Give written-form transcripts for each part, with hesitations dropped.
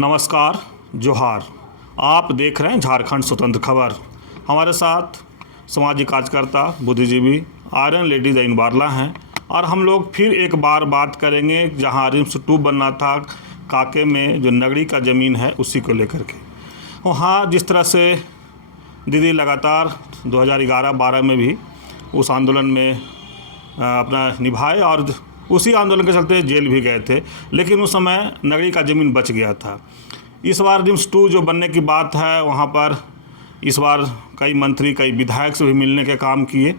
नमस्कार, जोहार। आप देख रहे हैं झारखंड स्वतंत्र खबर। हमारे साथ सामाजिक कार्यकर्ता, बुद्धिजीवी आयरन लेडी जैन बारला हैं और हम लोग फिर एक बार बात करेंगे जहां रिम्स 2 बनना था काके में, जो नगड़ी का ज़मीन है उसी को लेकर के। वहाँ जिस तरह से दीदी लगातार 2011-12 में भी उस आंदोलन में अपना निभाए और उसी आंदोलन के चलते जेल भी गए थे, लेकिन उस समय नगरी का ज़मीन बच गया था। इस बार रिम्स 2 जो बनने की बात है, वहाँ पर इस बार कई मंत्री, कई विधायक से भी मिलने के काम किए,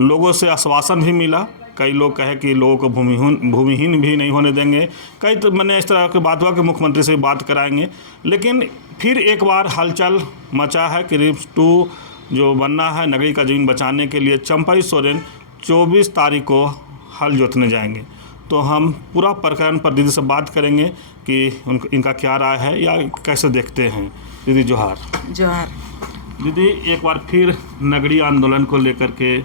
लोगों से आश्वासन भी मिला। कई लोग कहे कि लोगों को भूमिहीन भी नहीं होने देंगे। कई तो मैंने इस तरह की बात हुआ कि मुख्यमंत्री से बात कराएंगे, लेकिन फिर एक बार हलचल मचा है कि रिम्स 2 जो बनना है नगरी का ज़मीन बचाने के लिए, चंपई सोरेन 24 तारीख को हल जोतने जाएंगे। तो हम पूरा प्रकरण पर दीदी से बात करेंगे कि इनका क्या राय है या कैसे देखते हैं। दीदी जोहार। जोहार। दीदी, एक बार फिर नगरी आंदोलन को लेकर के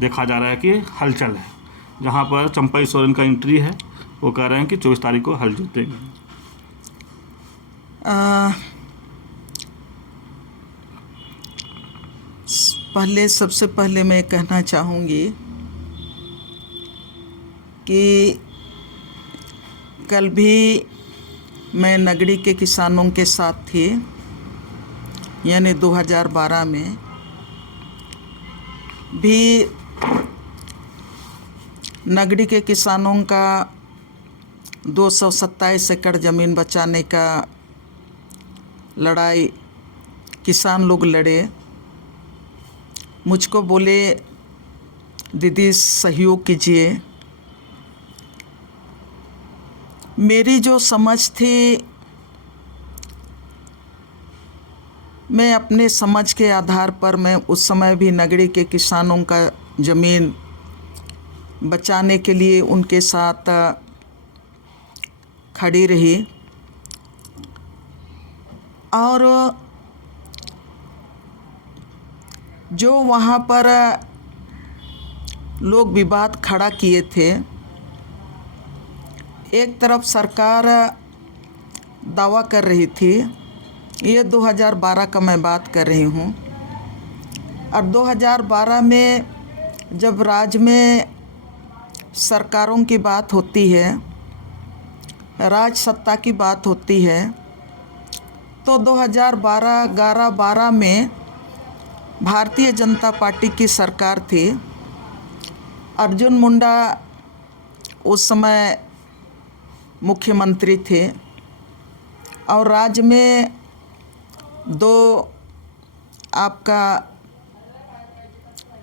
देखा जा रहा है कि हलचल है, जहां पर चंपई सोरेन का एंट्री है। वो कह रहे हैं कि 24 तारीख को हल जोतेंगे। सबसे पहले मैं कहना चाहूँगी कि कल भी मैं नगरी के किसानों के साथ थी, यानी 2012 में भी नगरी के किसानों का 227 एकड़ ज़मीन बचाने का लड़ाई किसान लोग लड़े। मुझको बोले, दीदी सहयोग कीजिए। मेरी जो समझ थी, मैं अपने समझ के आधार पर मैं उस समय भी नगरी के किसानों का ज़मीन बचाने के लिए उनके साथ खड़ी रही। और जो वहाँ पर लोग विवाद खड़ा किए थे, एक तरफ सरकार दावा कर रही थी, ये 2012 का मैं बात कर रही हूँ, और 2012 में जब राज्य में सरकारों की बात होती है, राज सत्ता की बात होती है, तो 2011-12 में भारतीय जनता पार्टी की सरकार थी। अर्जुन मुंडा उस समय मुख्यमंत्री थे और राज्य में 2 आपका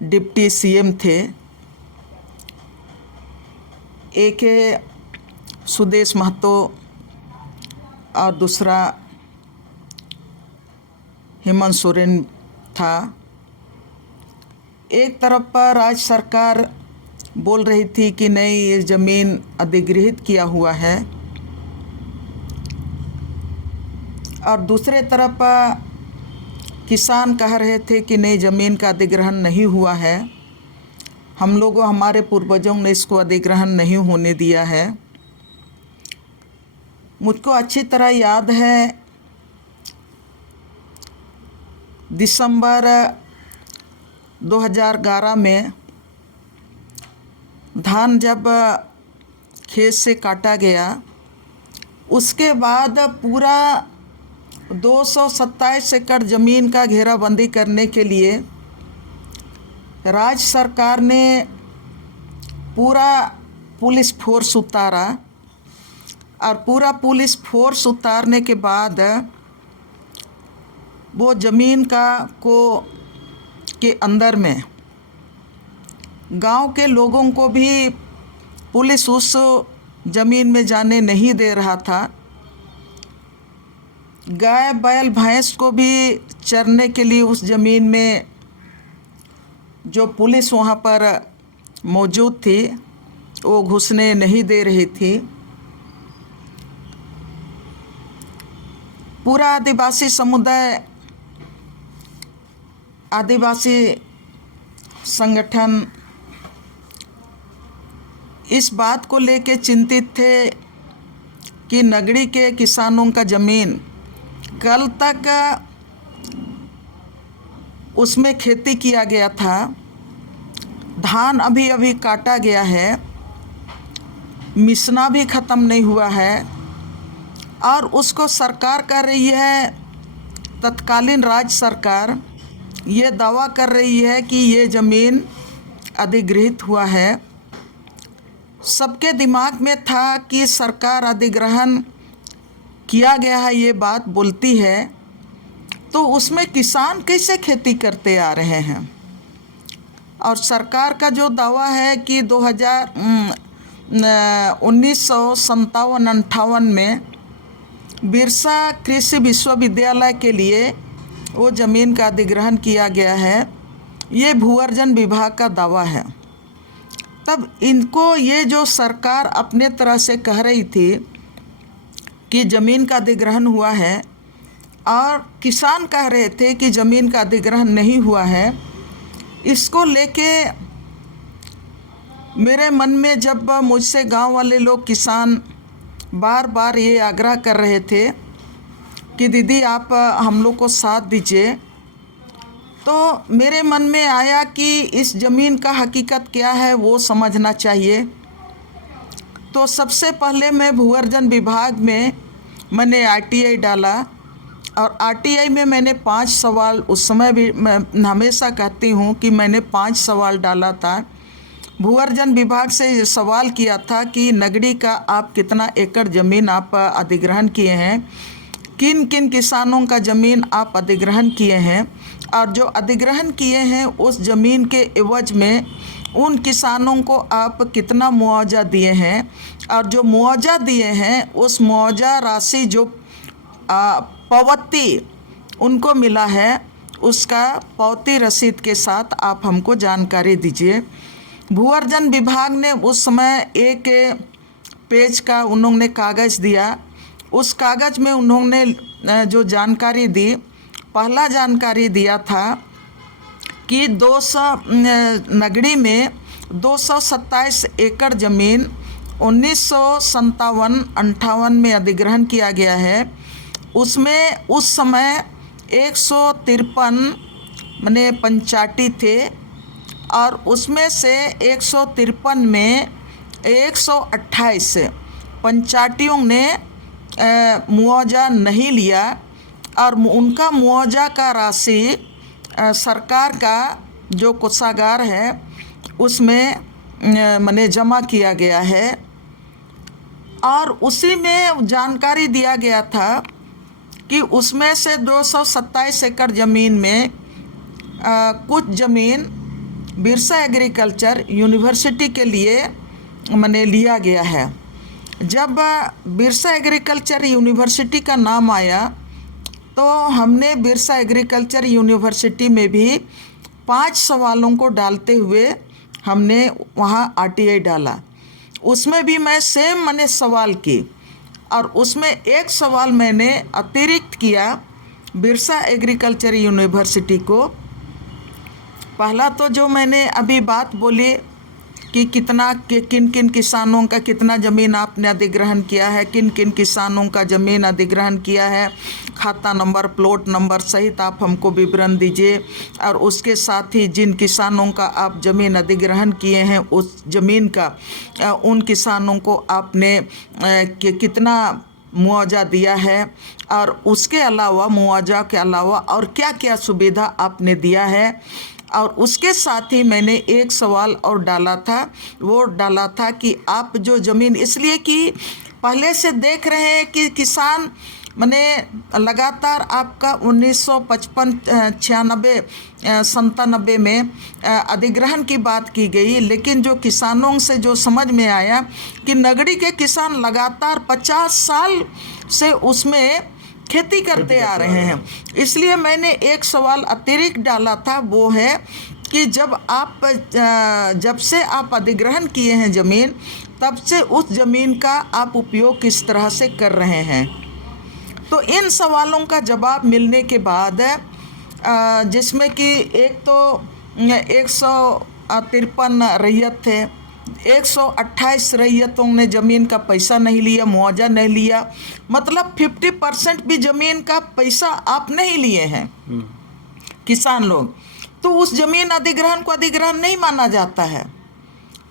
डिप्टी सीएम थे। एक है सुदेश महतो और दूसरा हेमंत सोरेन था। एक तरफ पर राज्य सरकार बोल रही थी कि नहीं, ये ज़मीन अधिग्रहित किया हुआ है, और दूसरे तरफ किसान कह रहे थे कि नहीं, ज़मीन का अधिग्रहण नहीं हुआ है, हम लोगों, हमारे पूर्वजों ने इसको अधिग्रहण नहीं होने दिया है। मुझको अच्छी तरह याद है, दिसंबर 2011 में धान जब खेत से काटा गया, उसके बाद पूरा 227 एकड़ ज़मीन का घेराबंदी करने के लिए राज्य सरकार ने पूरा पुलिस फोर्स उतारा, और पूरा पुलिस फोर्स उतारने के बाद वो ज़मीन के अंदर में गांव के लोगों को भी पुलिस उस ज़मीन में जाने नहीं दे रहा था। गाय बैल भैंस को भी चरने के लिए उस ज़मीन में जो पुलिस वहाँ पर मौजूद थी, वो घुसने नहीं दे रही थी। पूरा आदिवासी समुदाय, आदिवासी संगठन इस बात को लेके चिंतित थे कि नगड़ी के किसानों का ज़मीन कल तक उसमें खेती किया गया था, धान अभी अभी काटा गया है, मिसना भी ख़त्म नहीं हुआ है और उसको सरकार कर रही है, तत्कालीन राज्य सरकार ये दावा कर रही है कि ये ज़मीन अधिग्रहित हुआ है। सबके दिमाग में था कि सरकार अधिग्रहण किया गया है, ये बात बोलती है, तो उसमें किसान कैसे खेती करते आ रहे हैं। और सरकार का जो दावा है कि 1957-58 में बिरसा कृषि विश्वविद्यालय के लिए वो ज़मीन का अधिग्रहण किया गया है, ये भूअर्जन विभाग का दावा है। तब इनको ये जो सरकार अपने तरह से कह रही थी कि ज़मीन का अधिग्रहण हुआ है और किसान कह रहे थे कि ज़मीन का अधिग्रहण नहीं हुआ है, इसको लेके मेरे मन में जब मुझसे गांव वाले लोग किसान बार बार ये आग्रह कर रहे थे कि दीदी आप हम लोग को साथ दीजिए, तो मेरे मन में आया कि इस ज़मीन का हकीकत क्या है वो समझना चाहिए। तो सबसे पहले मैं भूअर्जन विभाग में मैंने RTI डाला और RTI में मैंने 5 सवाल, उस समय भी मैं हमेशा कहती हूँ कि मैंने 5 सवाल डाला था। भूअर्जन विभाग से ये सवाल किया था कि नगड़ी का आप कितना एकड़ ज़मीन आप अधिग्रहण किए हैं, किन किन किसानों का ज़मीन आप अधिग्रहण किए हैं और जो अधिग्रहण किए हैं उस ज़मीन के एवज में उन किसानों को आप कितना मुआवजा दिए हैं और जो मुआवजा दिए हैं उस मुआवजा राशि जो पावती उनको मिला है उसका पावती रसीद के साथ आप हमको जानकारी दीजिए। भूअर्जन विभाग ने उस समय 1 पेज का उन्होंने कागज़ दिया। उस कागज़ में उन्होंने जो जानकारी दी, पहला जानकारी दिया था कि 200 नगड़ी में 227 एकड़ ज़मीन 1957-58 में अधिग्रहण किया गया है। उसमें उस समय 153 माने पंचायती थे और उसमें से 153 में 128 पंचायतियों ने मुआवजा नहीं लिया और उनका मुआवजा का राशि सरकार का जो कोषागार है उसमें माने जमा किया गया है। और उसी में जानकारी दिया गया था कि उसमें से 227 एकड़ ज़मीन में कुछ ज़मीन बिरसा एग्रीकल्चर यूनिवर्सिटी के लिए माने लिया गया है। जब बिरसा एग्रीकल्चर यूनिवर्सिटी का नाम आया तो हमने बिरसा एग्रीकल्चर यूनिवर्सिटी में भी 5 सवालों को डालते हुए हमने वहाँ RTI डाला। उसमें भी मैं सेम मैंने सवाल की और उसमें एक सवाल मैंने अतिरिक्त किया बिरसा एग्रीकल्चर यूनिवर्सिटी को। पहला तो जो मैंने अभी बात बोली कि किन किन किसानों का कितना ज़मीन आपने अधिग्रहण किया है, किन किन किसानों का ज़मीन अधिग्रहण किया है, खाता नंबर प्लॉट नंबर सहित आप हमको विवरण दीजिए। और उसके साथ ही जिन किसानों का आप ज़मीन अधिग्रहण किए हैं उस ज़मीन का उन किसानों को आपने कितना मुआवजा दिया है और उसके अलावा मुआवजा के अलावा और क्या क्या सुविधा आपने दिया है। और उसके साथ ही मैंने एक सवाल और डाला था, वो डाला था कि आप जो ज़मीन, इसलिए कि पहले से देख रहे हैं कि किसान माने लगातार आपका 1955-96-97 में अधिग्रहण की बात की गई, लेकिन जो किसानों से जो समझ में आया कि नगड़ी के किसान लगातार 50 साल से उसमें खेती करते आ रहे हैं। इसलिए मैंने एक सवाल अतिरिक्त डाला था, वो है कि जब से आप अधिग्रहण किए हैं ज़मीन, तब से उस ज़मीन का आप उपयोग किस तरह से कर रहे हैं। तो इन सवालों का जवाब मिलने के बाद जिसमें कि एक तो 153 रैयत थे, 128 रैयतों ने ज़मीन का पैसा नहीं लिया, मुआवजा नहीं लिया, मतलब 50% भी ज़मीन का पैसा आप नहीं लिए हैं किसान लोग, तो उस ज़मीन अधिग्रहण को अधिग्रहण नहीं माना जाता है।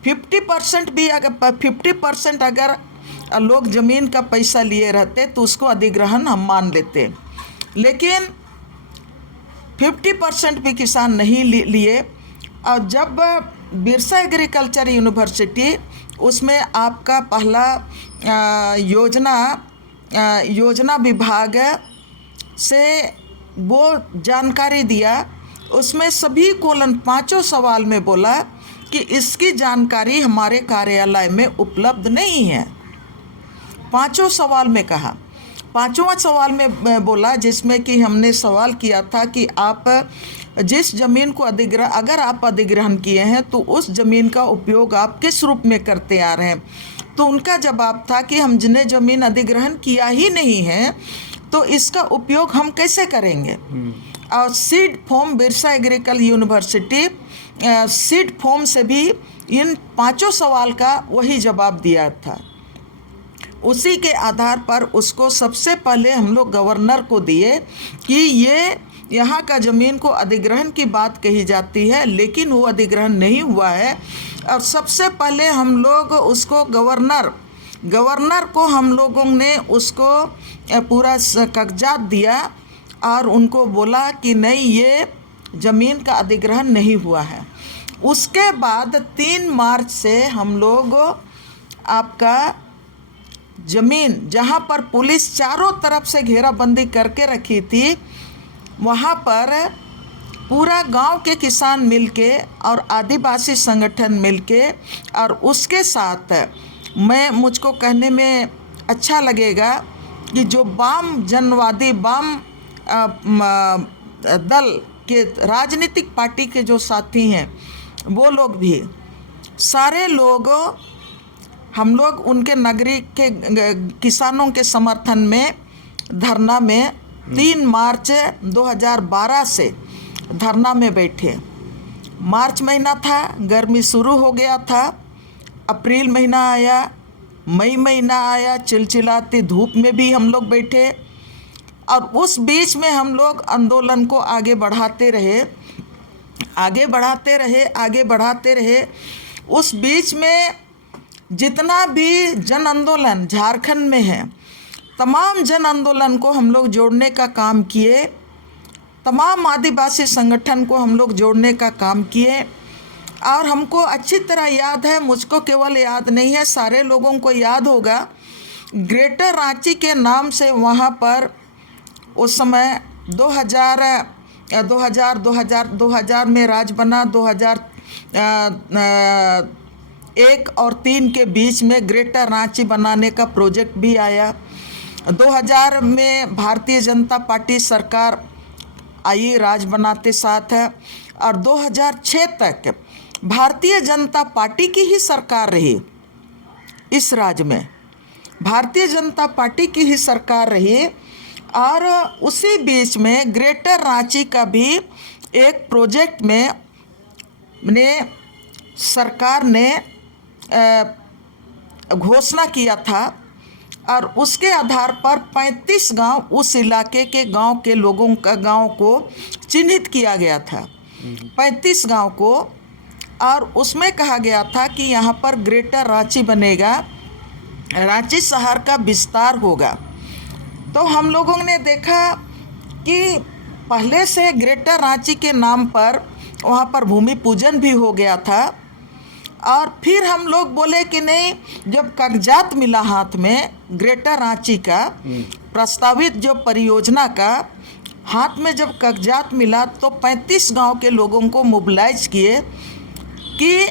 50% भी अगर 50% अगर लोग ज़मीन का पैसा लिए रहते तो उसको अधिग्रहण हम मान लेते, लेकिन 50% भी किसान नहीं लिए। और जब बिरसा एग्रीकल्चर यूनिवर्सिटी उसमें आपका पहला योजना विभाग से वो जानकारी दिया, उसमें सभी कोलन 5 सवाल में बोला कि इसकी जानकारी हमारे कार्यालय में उपलब्ध नहीं है। 5 सवाल में कहा, 5वां सवाल में बोला, जिसमें कि हमने सवाल किया था कि आप जिस ज़मीन को अगर आप अधिग्रहण किए हैं तो उस ज़मीन का उपयोग आप किस रूप में करते आ रहे हैं, तो उनका जवाब था कि हम जिन्हें ज़मीन अधिग्रहण किया ही नहीं है तो इसका उपयोग हम कैसे करेंगे। और seed form Birsa agriculture university seed form से भी इन 5 सवाल का वही जवाब दिया था। उसी के आधार पर उसको सबसे पहले हम लोग गवर्नर को दिए कि ये यहाँ का ज़मीन को अधिग्रहण की बात कही जाती है, लेकिन वो अधिग्रहण नहीं हुआ है। और सबसे पहले हम लोग उसको गवर्नर को हम लोगों ने उसको पूरा कागजात दिया और उनको बोला कि नहीं, ये ज़मीन का अधिग्रहण नहीं हुआ है। उसके बाद 3 मार्च से हम लोग आपका ज़मीन जहाँ पर पुलिस चारों तरफ से घेराबंदी करके रखी थी, वहाँ पर पूरा गांव के किसान मिलके और आदिवासी संगठन मिलके, और उसके साथ मुझको कहने में अच्छा लगेगा कि जो जनवादी दल के राजनीतिक पार्टी के जो साथी हैं वो लोग भी, सारे लोग हम लोग उनके नगरी के किसानों के समर्थन में धरना में 3 मार्च 2012 से धरना में बैठे। मार्च महीना था, गर्मी शुरू हो गया था, अप्रैल महीना आया, मई महीना आया, चिलचिलाती धूप में भी हम लोग बैठे, और उस बीच में हम लोग आंदोलन को आगे बढ़ाते रहे। उस बीच में जितना भी जन आंदोलन झारखंड में है, तमाम जन आंदोलन को हम लोग जोड़ने का काम किए, तमाम आदिवासी संगठन को हम लोग जोड़ने का काम किए। और हमको अच्छी तरह याद है, मुझको केवल याद नहीं है, सारे लोगों को याद होगा, ग्रेटर रांची के नाम से वहाँ पर उस समय 2000 में राज बना। 2001 और 3 के बीच में ग्रेटर रांची बनाने का प्रोजेक्ट भी आया। 2000 में भारतीय जनता पार्टी सरकार आई राज बनाते साथ है, और 2006 तक भारतीय जनता पार्टी की ही सरकार रही। इस राज्य में भारतीय जनता पार्टी की ही सरकार रही, और उसी बीच में ग्रेटर रांची का भी एक प्रोजेक्ट में सरकार ने घोषणा किया था, और उसके आधार पर 35 गांव उस इलाके के गांव के लोगों का गांव को चिन्हित किया गया था, 35 गांव को, और उसमें कहा गया था कि यहाँ पर ग्रेटर रांची बनेगा, रांची शहर का विस्तार होगा। तो हम लोगों ने देखा कि पहले से ग्रेटर रांची के नाम पर वहाँ पर भूमि पूजन भी हो गया था, और फिर हम लोग बोले कि नहीं, जब कागजात मिला हाथ में ग्रेटर रांची का प्रस्तावित जो परियोजना का हाथ में जब कागजात मिला, तो 35 गांव के लोगों को मोबिलाइज किए कि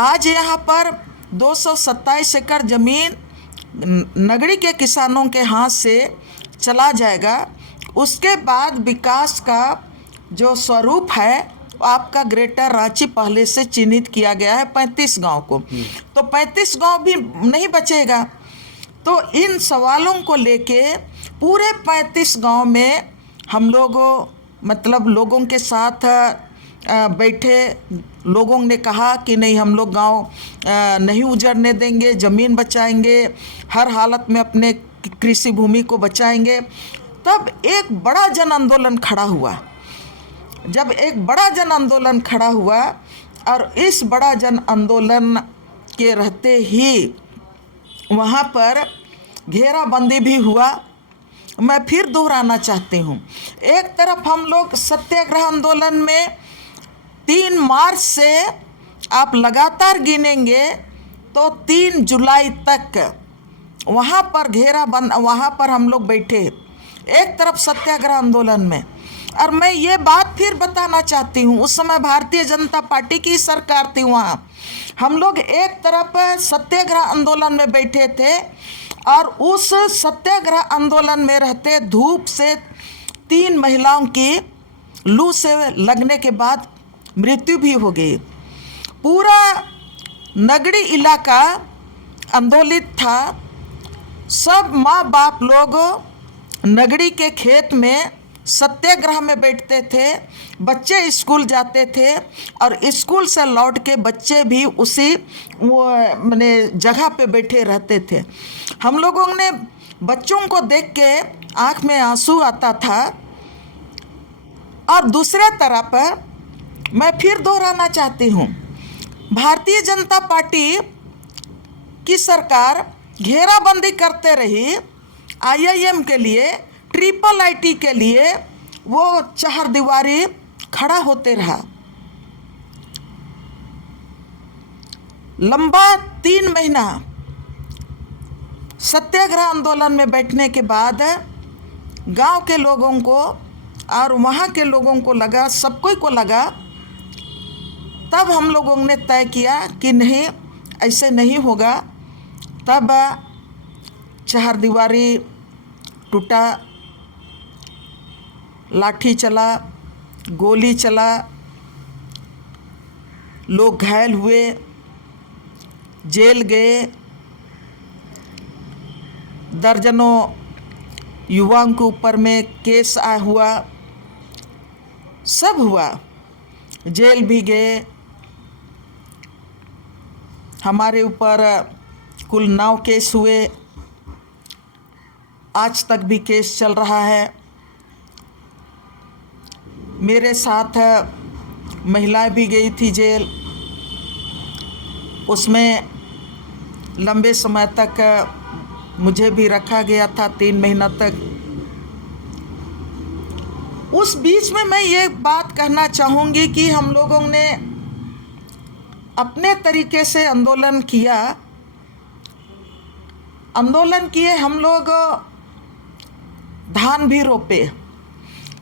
आज यहाँ पर 227 एकड़ ज़मीन नगरी के किसानों के हाथ से चला जाएगा। उसके बाद विकास का जो स्वरूप है आपका ग्रेटर रांची पहले से चिन्हित किया गया है 35 गांव को, तो 35 गांव भी नहीं बचेगा। तो इन सवालों को लेके पूरे 35 गांव में हम लोग मतलब लोगों के साथ बैठे लोगों ने कहा कि नहीं, हम लोग गांव नहीं उजड़ने देंगे, ज़मीन बचाएंगे, हर हालत में अपने कृषि भूमि को बचाएंगे। तब एक बड़ा जन आंदोलन खड़ा हुआ। जब एक बड़ा जन आंदोलन खड़ा हुआ और इस बड़ा जन आंदोलन के रहते ही वहाँ पर घेराबंदी भी हुआ। मैं फिर दोहराना चाहती हूँ, एक तरफ हम लोग सत्याग्रह आंदोलन में 3 मार्च से आप लगातार गिनेंगे तो 3 जुलाई तक वहाँ पर वहाँ पर हम लोग बैठे एक तरफ सत्याग्रह आंदोलन में। और मैं ये बात फिर बताना चाहती हूँ, उस समय भारतीय जनता पार्टी की सरकार थी, वहाँ हम लोग एक तरफ सत्याग्रह आंदोलन में बैठे थे और उस सत्याग्रह आंदोलन में रहते धूप से 3 महिलाओं की लू से लगने के बाद मृत्यु भी हो गई। पूरा नगरी इलाका आंदोलित था। सब माँ बाप लोग नगरी के खेत में सत्याग्रह में बैठते थे, बच्चे स्कूल जाते थे और स्कूल से लौट के बच्चे भी उसी माने जगह पे बैठे रहते थे। हम लोगों ने बच्चों को देख के आँख में आंसू आता था। और दूसरे तरफ मैं फिर दोहराना चाहती हूँ, भारतीय जनता पार्टी की सरकार घेराबंदी करते रही। IIM के लिए, IIIT के लिए वो चहारदीवारी खड़ा होते रहा। लंबा 3 महीना सत्याग्रह आंदोलन में बैठने के बाद गांव के लोगों को और वहाँ के लोगों को लगा, सब कोई को लगा, तब हम लोगों ने तय किया कि नहीं, ऐसे नहीं होगा। तब चहारदीवारी टूटा, लाठी चला, गोली चला, लोग घायल हुए, जेल गए, दर्जनों युवाओं के ऊपर में केस हुआ, सब हुआ, जेल भी गए। हमारे ऊपर कुल 9 केस हुए, आज तक भी केस चल रहा है। मेरे साथ महिलाएं भी गई थी जेल, उसमें लंबे समय तक मुझे भी रखा गया था, 3 महीना तक। उस बीच में मैं ये बात कहना चाहूँगी कि हम लोगों ने अपने तरीके से आंदोलन किया, हम लोग धान भी रोपे,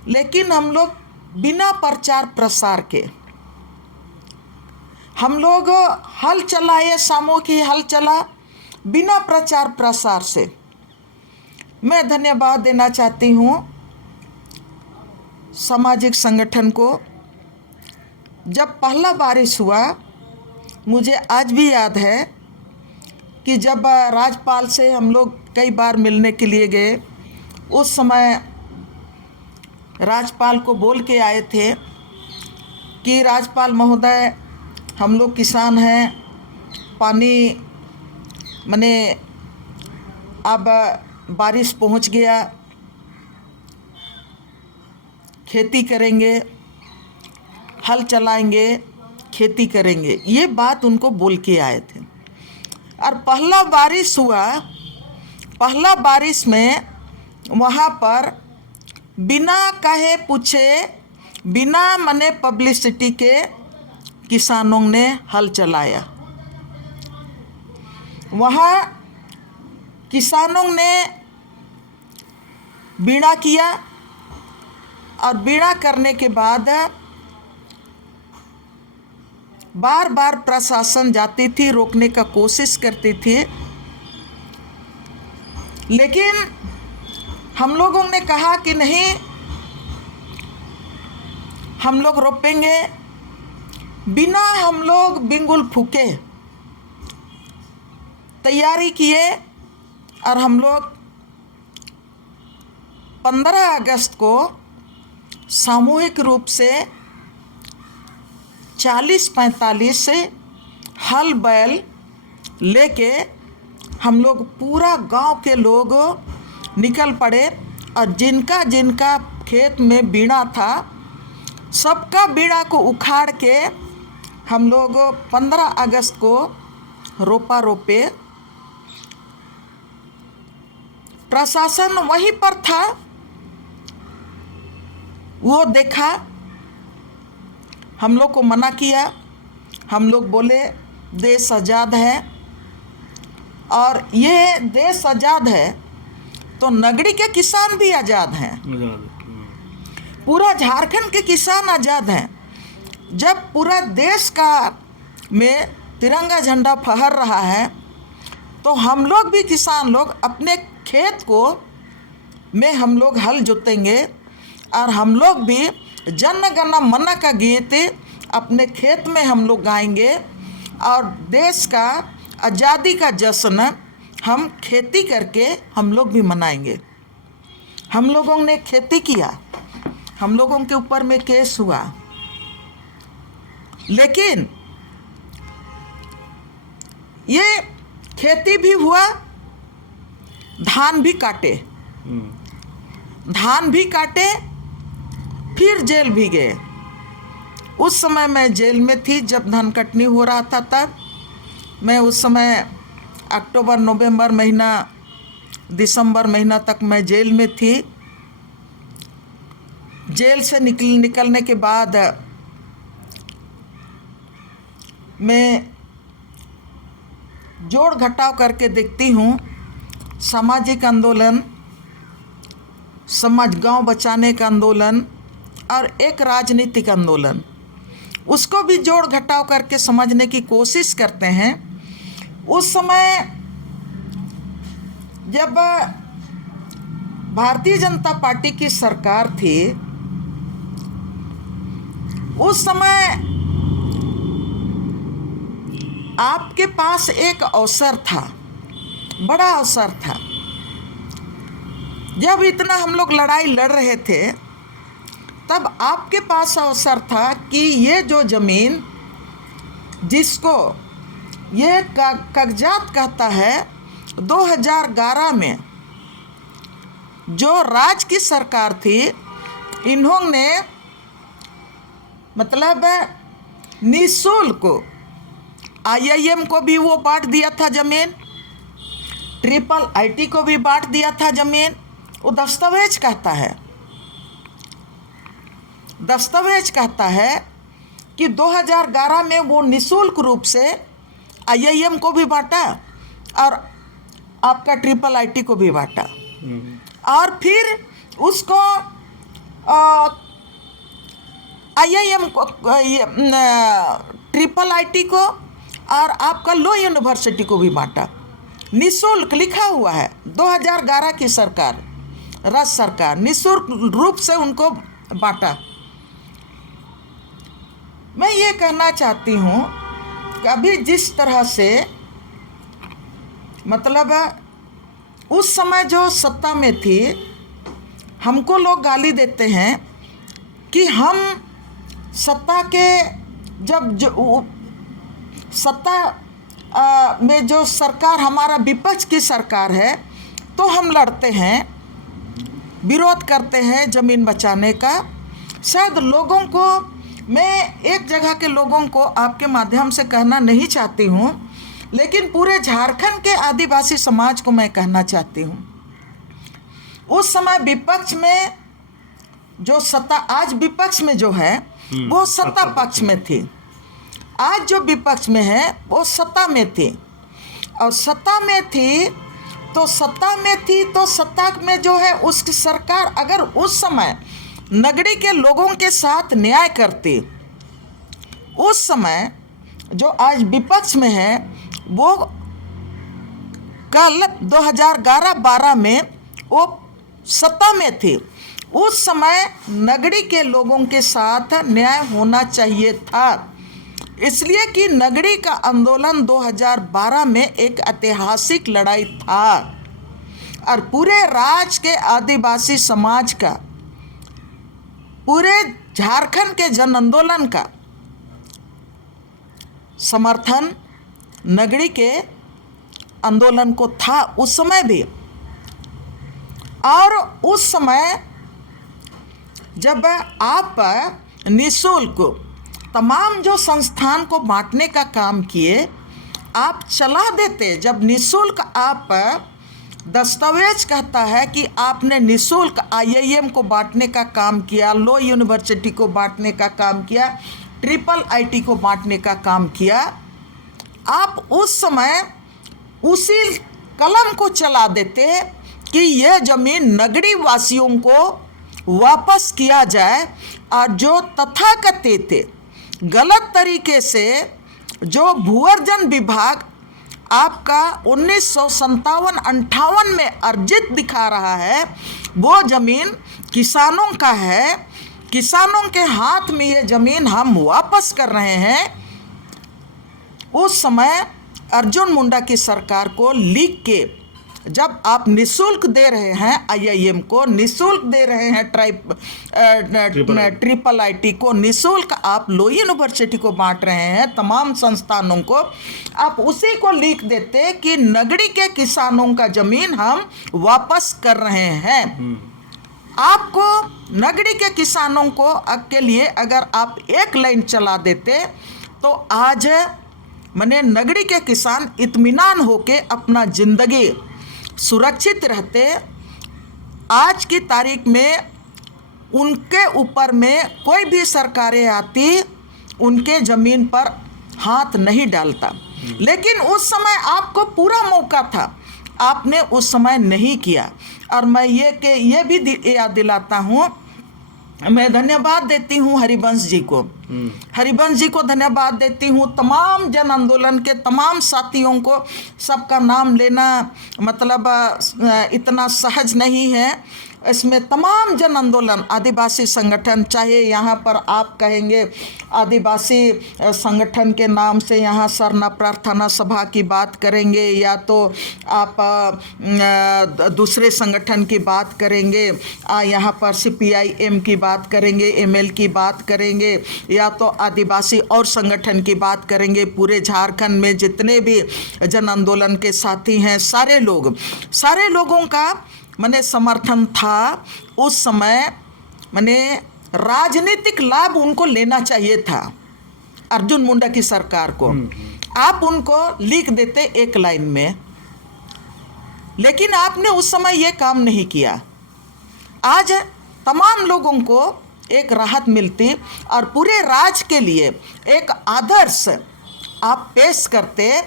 लेकिन हम लोग बिना प्रचार प्रसार के हम लोग हल चलाए, सामूहिक हल चला बिना प्रचार प्रसार से। मैं धन्यवाद देना चाहती हूँ सामाजिक संगठन को। जब पहला बारिश हुआ, मुझे आज भी याद है कि जब राज्यपाल से हम लोग कई बार मिलने के लिए गए, उस समय राज्यपाल को बोल के आए थे कि राज्यपाल महोदय, हम लोग किसान हैं, पानी माने अब बारिश पहुंच गया, खेती करेंगे, हल चलाएंगे, खेती करेंगे, ये बात उनको बोल के आए थे। और पहला बारिश हुआ, पहला बारिश में वहाँ पर बिना कहे पूछे, बिना मने पब्लिसिटी के किसानों ने हल चलाया। वहाँ किसानों ने बीड़ा किया और बीड़ा करने के बाद बार बार प्रशासन जाती थी, रोकने का कोशिश करती थी, लेकिन हम लोगों ने कहा कि नहीं, हम लोग रोपेंगे। बिना हम लोग बिंगुल फूके तैयारी किए और हम लोग 15 अगस्त को सामूहिक रूप से 40-45 से हल बैल लेके हम लोग पूरा गांव के लोग निकल पड़े और जिनका जिनका खेत में बीड़ा था सबका बीड़ा को उखाड़ के हम लोग 15 अगस्त को रोपा रोपे। प्रशासन वहीं पर था, वो देखा, हम लोग को मना किया। हम लोग बोले देश आज़ाद है, और ये देश आज़ाद है तो नगरी के किसान भी आज़ाद हैं, पूरा झारखंड के किसान आज़ाद हैं। जब पूरा देश का में तिरंगा झंडा फहर रहा है तो हम लोग भी किसान लोग अपने खेत को में हम लोग हल जोतेंगे और हम लोग भी जन गण मन का गीत अपने खेत में हम लोग गाएंगे और देश का आज़ादी का जश्न हम खेती करके हम लोग भी मनाएंगे। हम लोगों ने खेती किया, हम लोगों के ऊपर में केस हुआ, लेकिन ये खेती भी हुआ, धान भी काटे, फिर जेल भी गए। उस समय मैं जेल में थी जब धान कटनी हो रहा था। तब मैं उस समय अक्टूबर नवंबर महीना दिसंबर महीना तक मैं जेल में थी। जेल से निकलने के बाद मैं जोड़ घटाव करके देखती हूँ, सामाजिक आंदोलन, समाज गांव बचाने का आंदोलन और एक राजनीतिक आंदोलन, उसको भी जोड़ घटाव करके समझने की कोशिश करते हैं। उस समय जब भारतीय जनता पार्टी की सरकार थी, उस समय आपके पास एक अवसर था, बड़ा अवसर था। जब इतना हम लोग लड़ाई लड़ रहे थे तब आपके पास अवसर था कि ये जो ज़मीन जिसको ये कागजात कहता है, 2011 में जो राज्य की सरकार थी, इन्होंने मतलब निःशुल्क IIM को भी वो बांट दिया था ज़मीन, IIT को भी बांट दिया था ज़मीन। वो दस्तावेज कहता है कि 2011 में वो निःशुल्क रूप से IIM को भी बांटा और आपका IIT को भी बांटा, और फिर उसको IIM को IIT को और आपका लो यूनिवर्सिटी को भी बांटा। निःशुल्क लिखा हुआ है, 2011 की सरकार, राज्य सरकार निःशुल्क रूप से उनको बांटा। मैं ये कहना चाहती हूँ कि अभी जिस तरह से मतलब उस समय जो सत्ता में थी, हमको लोग गाली देते हैं कि हम सत्ता के जब जो सत्ता में जो सरकार हमारा विपक्ष की सरकार है तो हम लड़ते हैं, विरोध करते हैं ज़मीन बचाने का। शायद लोगों को, मैं एक जगह के लोगों को आपके माध्यम से कहना नहीं चाहती हूँ, लेकिन पूरे झारखंड के आदिवासी समाज को मैं कहना चाहती हूँ। उस समय विपक्ष में जो सत्ता, आज विपक्ष में जो है वो सत्ता पक्ष में थी, आज जो विपक्ष में है वो सत्ता में थी। और सत्ता में थी तो सत्ता में जो है उसकी सरकार अगर उस समय नगरी के लोगों के साथ न्याय करती, उस समय जो आज विपक्ष में है वो कल 2011-12 में वो सत्ता में थी, उस समय नगरी के लोगों के साथ न्याय होना चाहिए था। इसलिए कि नगरी का आंदोलन 2012 में एक ऐतिहासिक लड़ाई था और पूरे राज्य के आदिवासी समाज का, पूरे झारखंड के जन आंदोलन का समर्थन नगड़ी के आंदोलन को था उस समय भी। और उस समय जब आप निःशुल्क तमाम जो संस्थान को बांटने का काम किए, आप चला देते। जब निःशुल्क आप दस्तावेज कहता है कि आपने निःशुल्क IIM को बांटने का काम किया, लो यूनिवर्सिटी को बांटने का काम किया, IIIT को बांटने का काम किया, आप उस समय उसी कलम को चला देते कि यह जमीन नगरी वासियों को वापस किया जाए। और जो तथाकथित गलत तरीके से जो भूअर्जन विभाग आपका 1957-58 में अर्जित दिखा रहा है, वो ज़मीन किसानों का है। किसानों के हाथ में ये ज़मीन हम वापस कर रहे हैं। उस समय अर्जुन मुंडा की सरकार को लिख के, जब आप निःशुल्क दे रहे हैं IIM को, निःशुल्क दे रहे हैं IIIT को, निःशुल्क आप लो यूनिवर्सिटी को बांट रहे हैं, तमाम संस्थानों को, आप उसी को लिख देते कि नगड़ी के किसानों का जमीन हम वापस कर रहे हैं। आपको नगड़ी के किसानों को के लिए अगर आप एक लाइन चला देते तो आज माने नगड़ी के किसान इत्मीनान होके अपना जिंदगी सुरक्षित रहते। आज की तारीख में उनके ऊपर में कोई भी सरकारें आती उनके ज़मीन पर हाथ नहीं डालता। लेकिन उस समय आपको पूरा मौका था, आपने उस समय नहीं किया। और मैं ये भी याद दिलाता हूँ, मैं धन्यवाद देती हूँ हरिवंश जी को, हरिवंश जी को धन्यवाद देती हूँ। तमाम जन आंदोलन के तमाम साथियों को, सबका नाम लेना मतलब इतना सहज नहीं है। इसमें तमाम जन आंदोलन आदिवासी संगठन, चाहे यहाँ पर आप कहेंगे आदिवासी संगठन के नाम से यहाँ सरना प्रार्थना सभा की बात करेंगे, या तो आप दूसरे संगठन की बात करेंगे, यहाँ पर CPIM की बात करेंगे, ML की बात करेंगे, या तो आदिवासी और संगठन की बात करेंगे। पूरे झारखंड में जितने भी जन आंदोलन के साथी हैं, सारे लोगों का मने समर्थन था उस समय। मने राजनीतिक लाभ उनको लेना चाहिए था अर्जुन मुंडा की सरकार को। आप उनको लिख देते एक लाइन में, लेकिन आपने उस समय ये काम नहीं किया। आज तमाम लोगों को एक राहत मिलती और पूरे राज्य के लिए एक आदर्श आप पेश करते।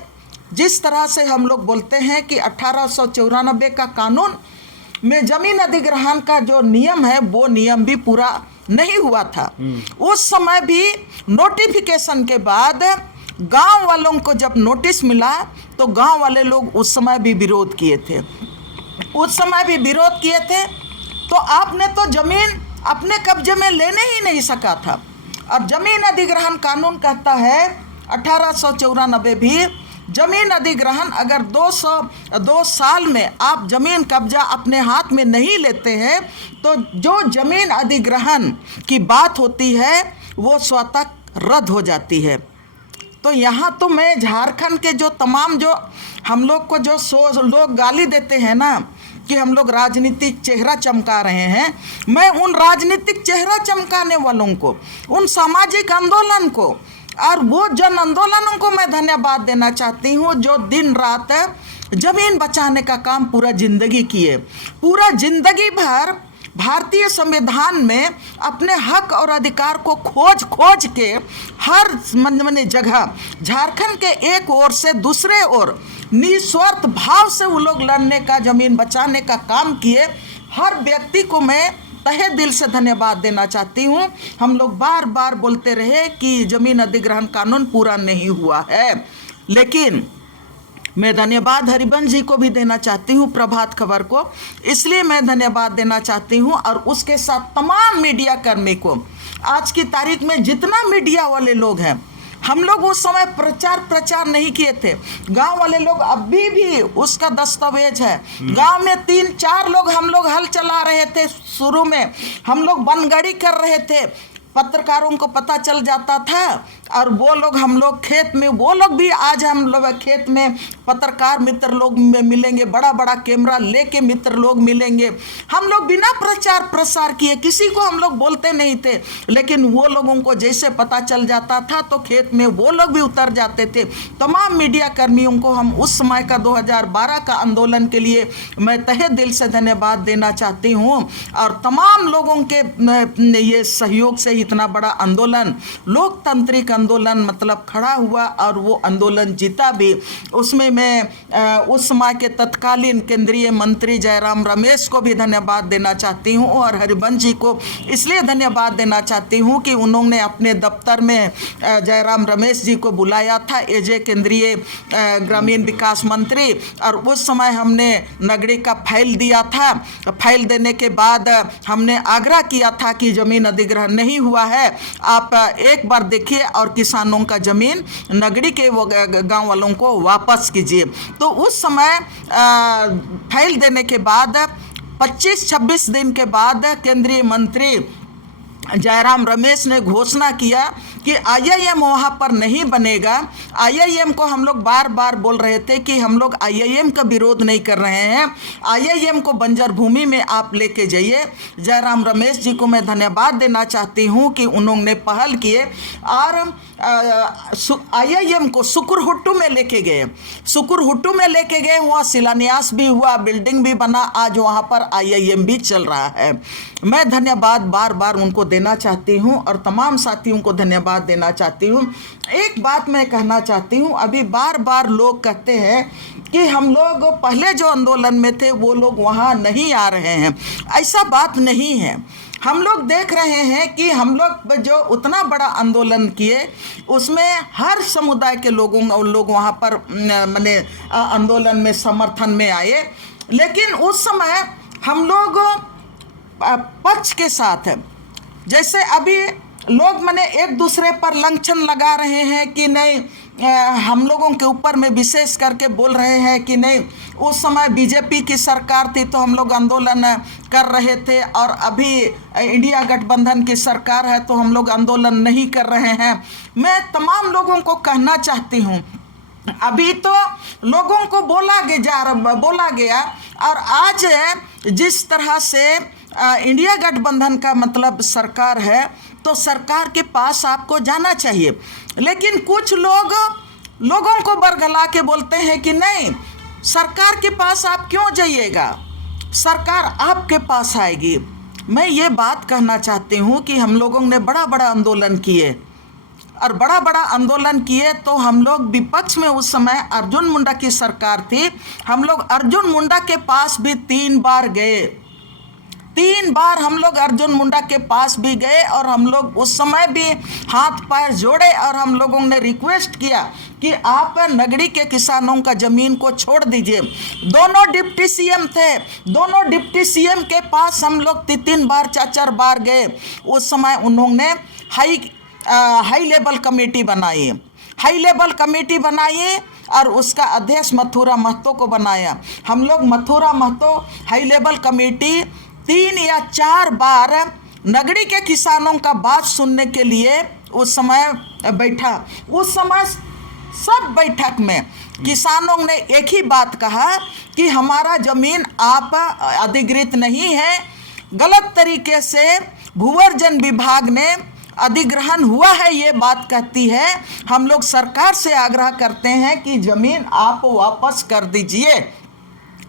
जिस तरह से हम लोग बोलते हैं कि 1894 का कानून में जमीन अधिग्रहण का जो नियम है, वो नियम भी पूरा नहीं हुआ था। उस समय भी नोटिफिकेशन के बाद गांव वालों को जब नोटिस मिला तो गांव वाले लोग उस समय भी विरोध किए थे। तो आपने तो जमीन अपने कब्जे में लेने ही नहीं सका था। और जमीन अधिग्रहण कानून कहता है 1894 भी, जमीन अधिग्रहण अगर 2 साल में आप जमीन कब्जा अपने हाथ में नहीं लेते हैं तो जो जमीन अधिग्रहण की बात होती है वो स्वतः रद्द हो जाती है। तो यहाँ तो मैं झारखंड के जो तमाम जो हम लोग को जो लोग गाली देते हैं ना कि हम लोग राजनीतिक चेहरा चमका रहे हैं, मैं उन राजनीतिक चेहरा चमकाने वालों को, उन सामाजिक आंदोलन को और वो जन आंदोलनों को मैं धन्यवाद देना चाहती हूँ जो दिन रात जमीन बचाने का काम पूरा जिंदगी किए। पूरा जिंदगी भर भारतीय संविधान में अपने हक और अधिकार को खोज के हर मने जगह झारखंड के एक ओर से दूसरे ओर निस्वार्थ भाव से वो लोग लड़ने का, जमीन बचाने का काम किए। हर व्यक्ति को मैं तहे दिल से धन्यवाद देना चाहती हूँ। हम लोग बार बार बोलते रहे कि जमीन अधिग्रहण कानून पूरा नहीं हुआ है, लेकिन मैं धन्यवाद हरिवंश जी को भी देना चाहती हूँ, प्रभात खबर को इसलिए मैं धन्यवाद देना चाहती हूँ, और उसके साथ तमाम मीडिया कर्मी को। आज की तारीख में जितना मीडिया वाले लोग हैं, हम लोग उस समय प्रचार नहीं किए थे। गांव वाले लोग अभी भी उसका दस्तावेज है। गांव में 3-4 लोग हम लोग हल चला रहे थे। शुरू में हम लोग बनगड़ी कर रहे थे, पत्रकारों को पता चल जाता था और वो लोग हम लोग खेत में, वो लोग भी आज हम लोग खेत में पत्रकार मित्र लोग मिलेंगे, बड़ा बड़ा कैमरा लेके मित्र लोग मिलेंगे। हम लोग बिना प्रचार प्रसार किए, किसी को हम लोग बोलते नहीं थे, लेकिन वो लोगों को जैसे पता चल जाता था तो खेत में वो लोग भी उतर जाते थे। तमाम मीडिया कर्मियों को हम उस समय का 2012 का आंदोलन के लिए मैं तहे दिल से धन्यवाद देना चाहती हूँ। और तमाम लोगों के ये सहयोग से इतना बड़ा आंदोलन, लोकतांत्रिक आंदोलन मतलब खड़ा हुआ और वो आंदोलन जीता भी। उसमें मैं उस समय के तत्कालीन केंद्रीय मंत्री जयराम रमेश को भी धन्यवाद देना चाहती हूँ, और हरिवंश जी को इसलिए धन्यवाद देना चाहती हूँ कि उन्होंने अपने दफ्तर में जयराम रमेश जी को बुलाया था एजे केंद्रीय ग्रामीण विकास मंत्री, और उस समय हमने नगड़ी का फाइल दिया था। फाइल देने के बाद हमने आग्रह किया था कि ज़मीन अधिग्रहण नहीं हुआ है, आप एक बार देखिए और किसानों का ज़मीन नगड़ी के गांव वालों को वापस कीजिए। तो उस समय फाइल देने के बाद 25-26 दिन के बाद केंद्रीय मंत्री जयराम रमेश ने घोषणा किया कि आईआईएम वहाँ पर नहीं बनेगा। आईआईएम को हम लोग बार बार बोल रहे थे कि हम लोग आईआईएम का विरोध नहीं कर रहे हैं, आईआईएम को बंजर भूमि में आप लेके जाइए। जयराम रमेश जी को मैं धन्यवाद देना चाहती हूँ कि उन्होंने पहल किए और आईआईएम को सुकुरहुट्टू में लेके गए। सुकुरहुट्टू में लेके गए, वहाँ शिलान्यास भी हुआ, बिल्डिंग भी बना, आज वहाँ पर आईआईएम भी चल रहा है। मैं धन्यवाद बार बार उनको देना चाहती हूँ और तमाम साथियों को धन्यवाद देना चाहती हूँ। एक बात मैं कहना चाहती हूँ, अभी बार बार लोग कहते हैं कि हम लोग पहले जो आंदोलन में थे वो लोग वहाँ नहीं आ रहे हैं। ऐसा बात नहीं है। हम लोग देख रहे हैं कि हम लोग जो उतना बड़ा आंदोलन किए उसमें हर समुदाय के लोग वहाँ पर माने आंदोलन में समर्थन में आए, लेकिन उस समय हम लोग पक्ष के साथ, जैसे अभी लोग माने एक दूसरे पर लांछन लगा रहे हैं कि नहीं, हम लोगों के ऊपर में विशेष करके बोल रहे हैं कि नहीं उस समय बीजेपी की सरकार थी तो हम लोग आंदोलन कर रहे थे, और अभी इंडिया गठबंधन की सरकार है तो हम लोग आंदोलन नहीं कर रहे हैं। मैं तमाम लोगों को कहना चाहती हूँ, अभी तो लोगों को बोला गया, और आज जिस तरह से इंडिया गठबंधन का मतलब सरकार है तो सरकार के पास आपको जाना चाहिए, लेकिन कुछ लोगों को बरगला के बोलते हैं कि नहीं, सरकार के पास आप क्यों जाइएगा, सरकार आपके पास आएगी। मैं ये बात कहना चाहती हूँ कि हम लोगों ने बड़ा बड़ा आंदोलन किए, और बड़ा बड़ा आंदोलन किए तो हम लोग विपक्ष में उस समय अर्जुन मुंडा की सरकार थी, हम लोग अर्जुन मुंडा के पास भी 3 बार गए, 3 बार हम लोग अर्जुन मुंडा के पास भी गए, और हम लोग उस समय भी हाथ पैर जोड़े और हम लोगों ने रिक्वेस्ट किया कि आप नगड़ी के किसानों का ज़मीन को छोड़ दीजिए। दोनों डिप्टी सीएम थे, दोनों डिप्टी सीएम के पास हम लोग 3 बार 4 बार गए। उस समय उन्होंने हाई लेवल कमेटी बनाई, और उसका अध्यक्ष मथुरा महतो को बनाया। हम लोग Mathura Mahato high level committee 3 या 4 बार नगड़ी के किसानों का बात सुनने के लिए उस समय बैठा। उस समय सब बैठक में किसानों ने एक ही बात कहा कि हमारा ज़मीन आप अधिकृत नहीं है, गलत तरीके से भूवर्जन विभाग ने अधिग्रहण हुआ है, ये बात कहती है। हम लोग सरकार से आग्रह करते हैं कि ज़मीन आप वापस कर दीजिए।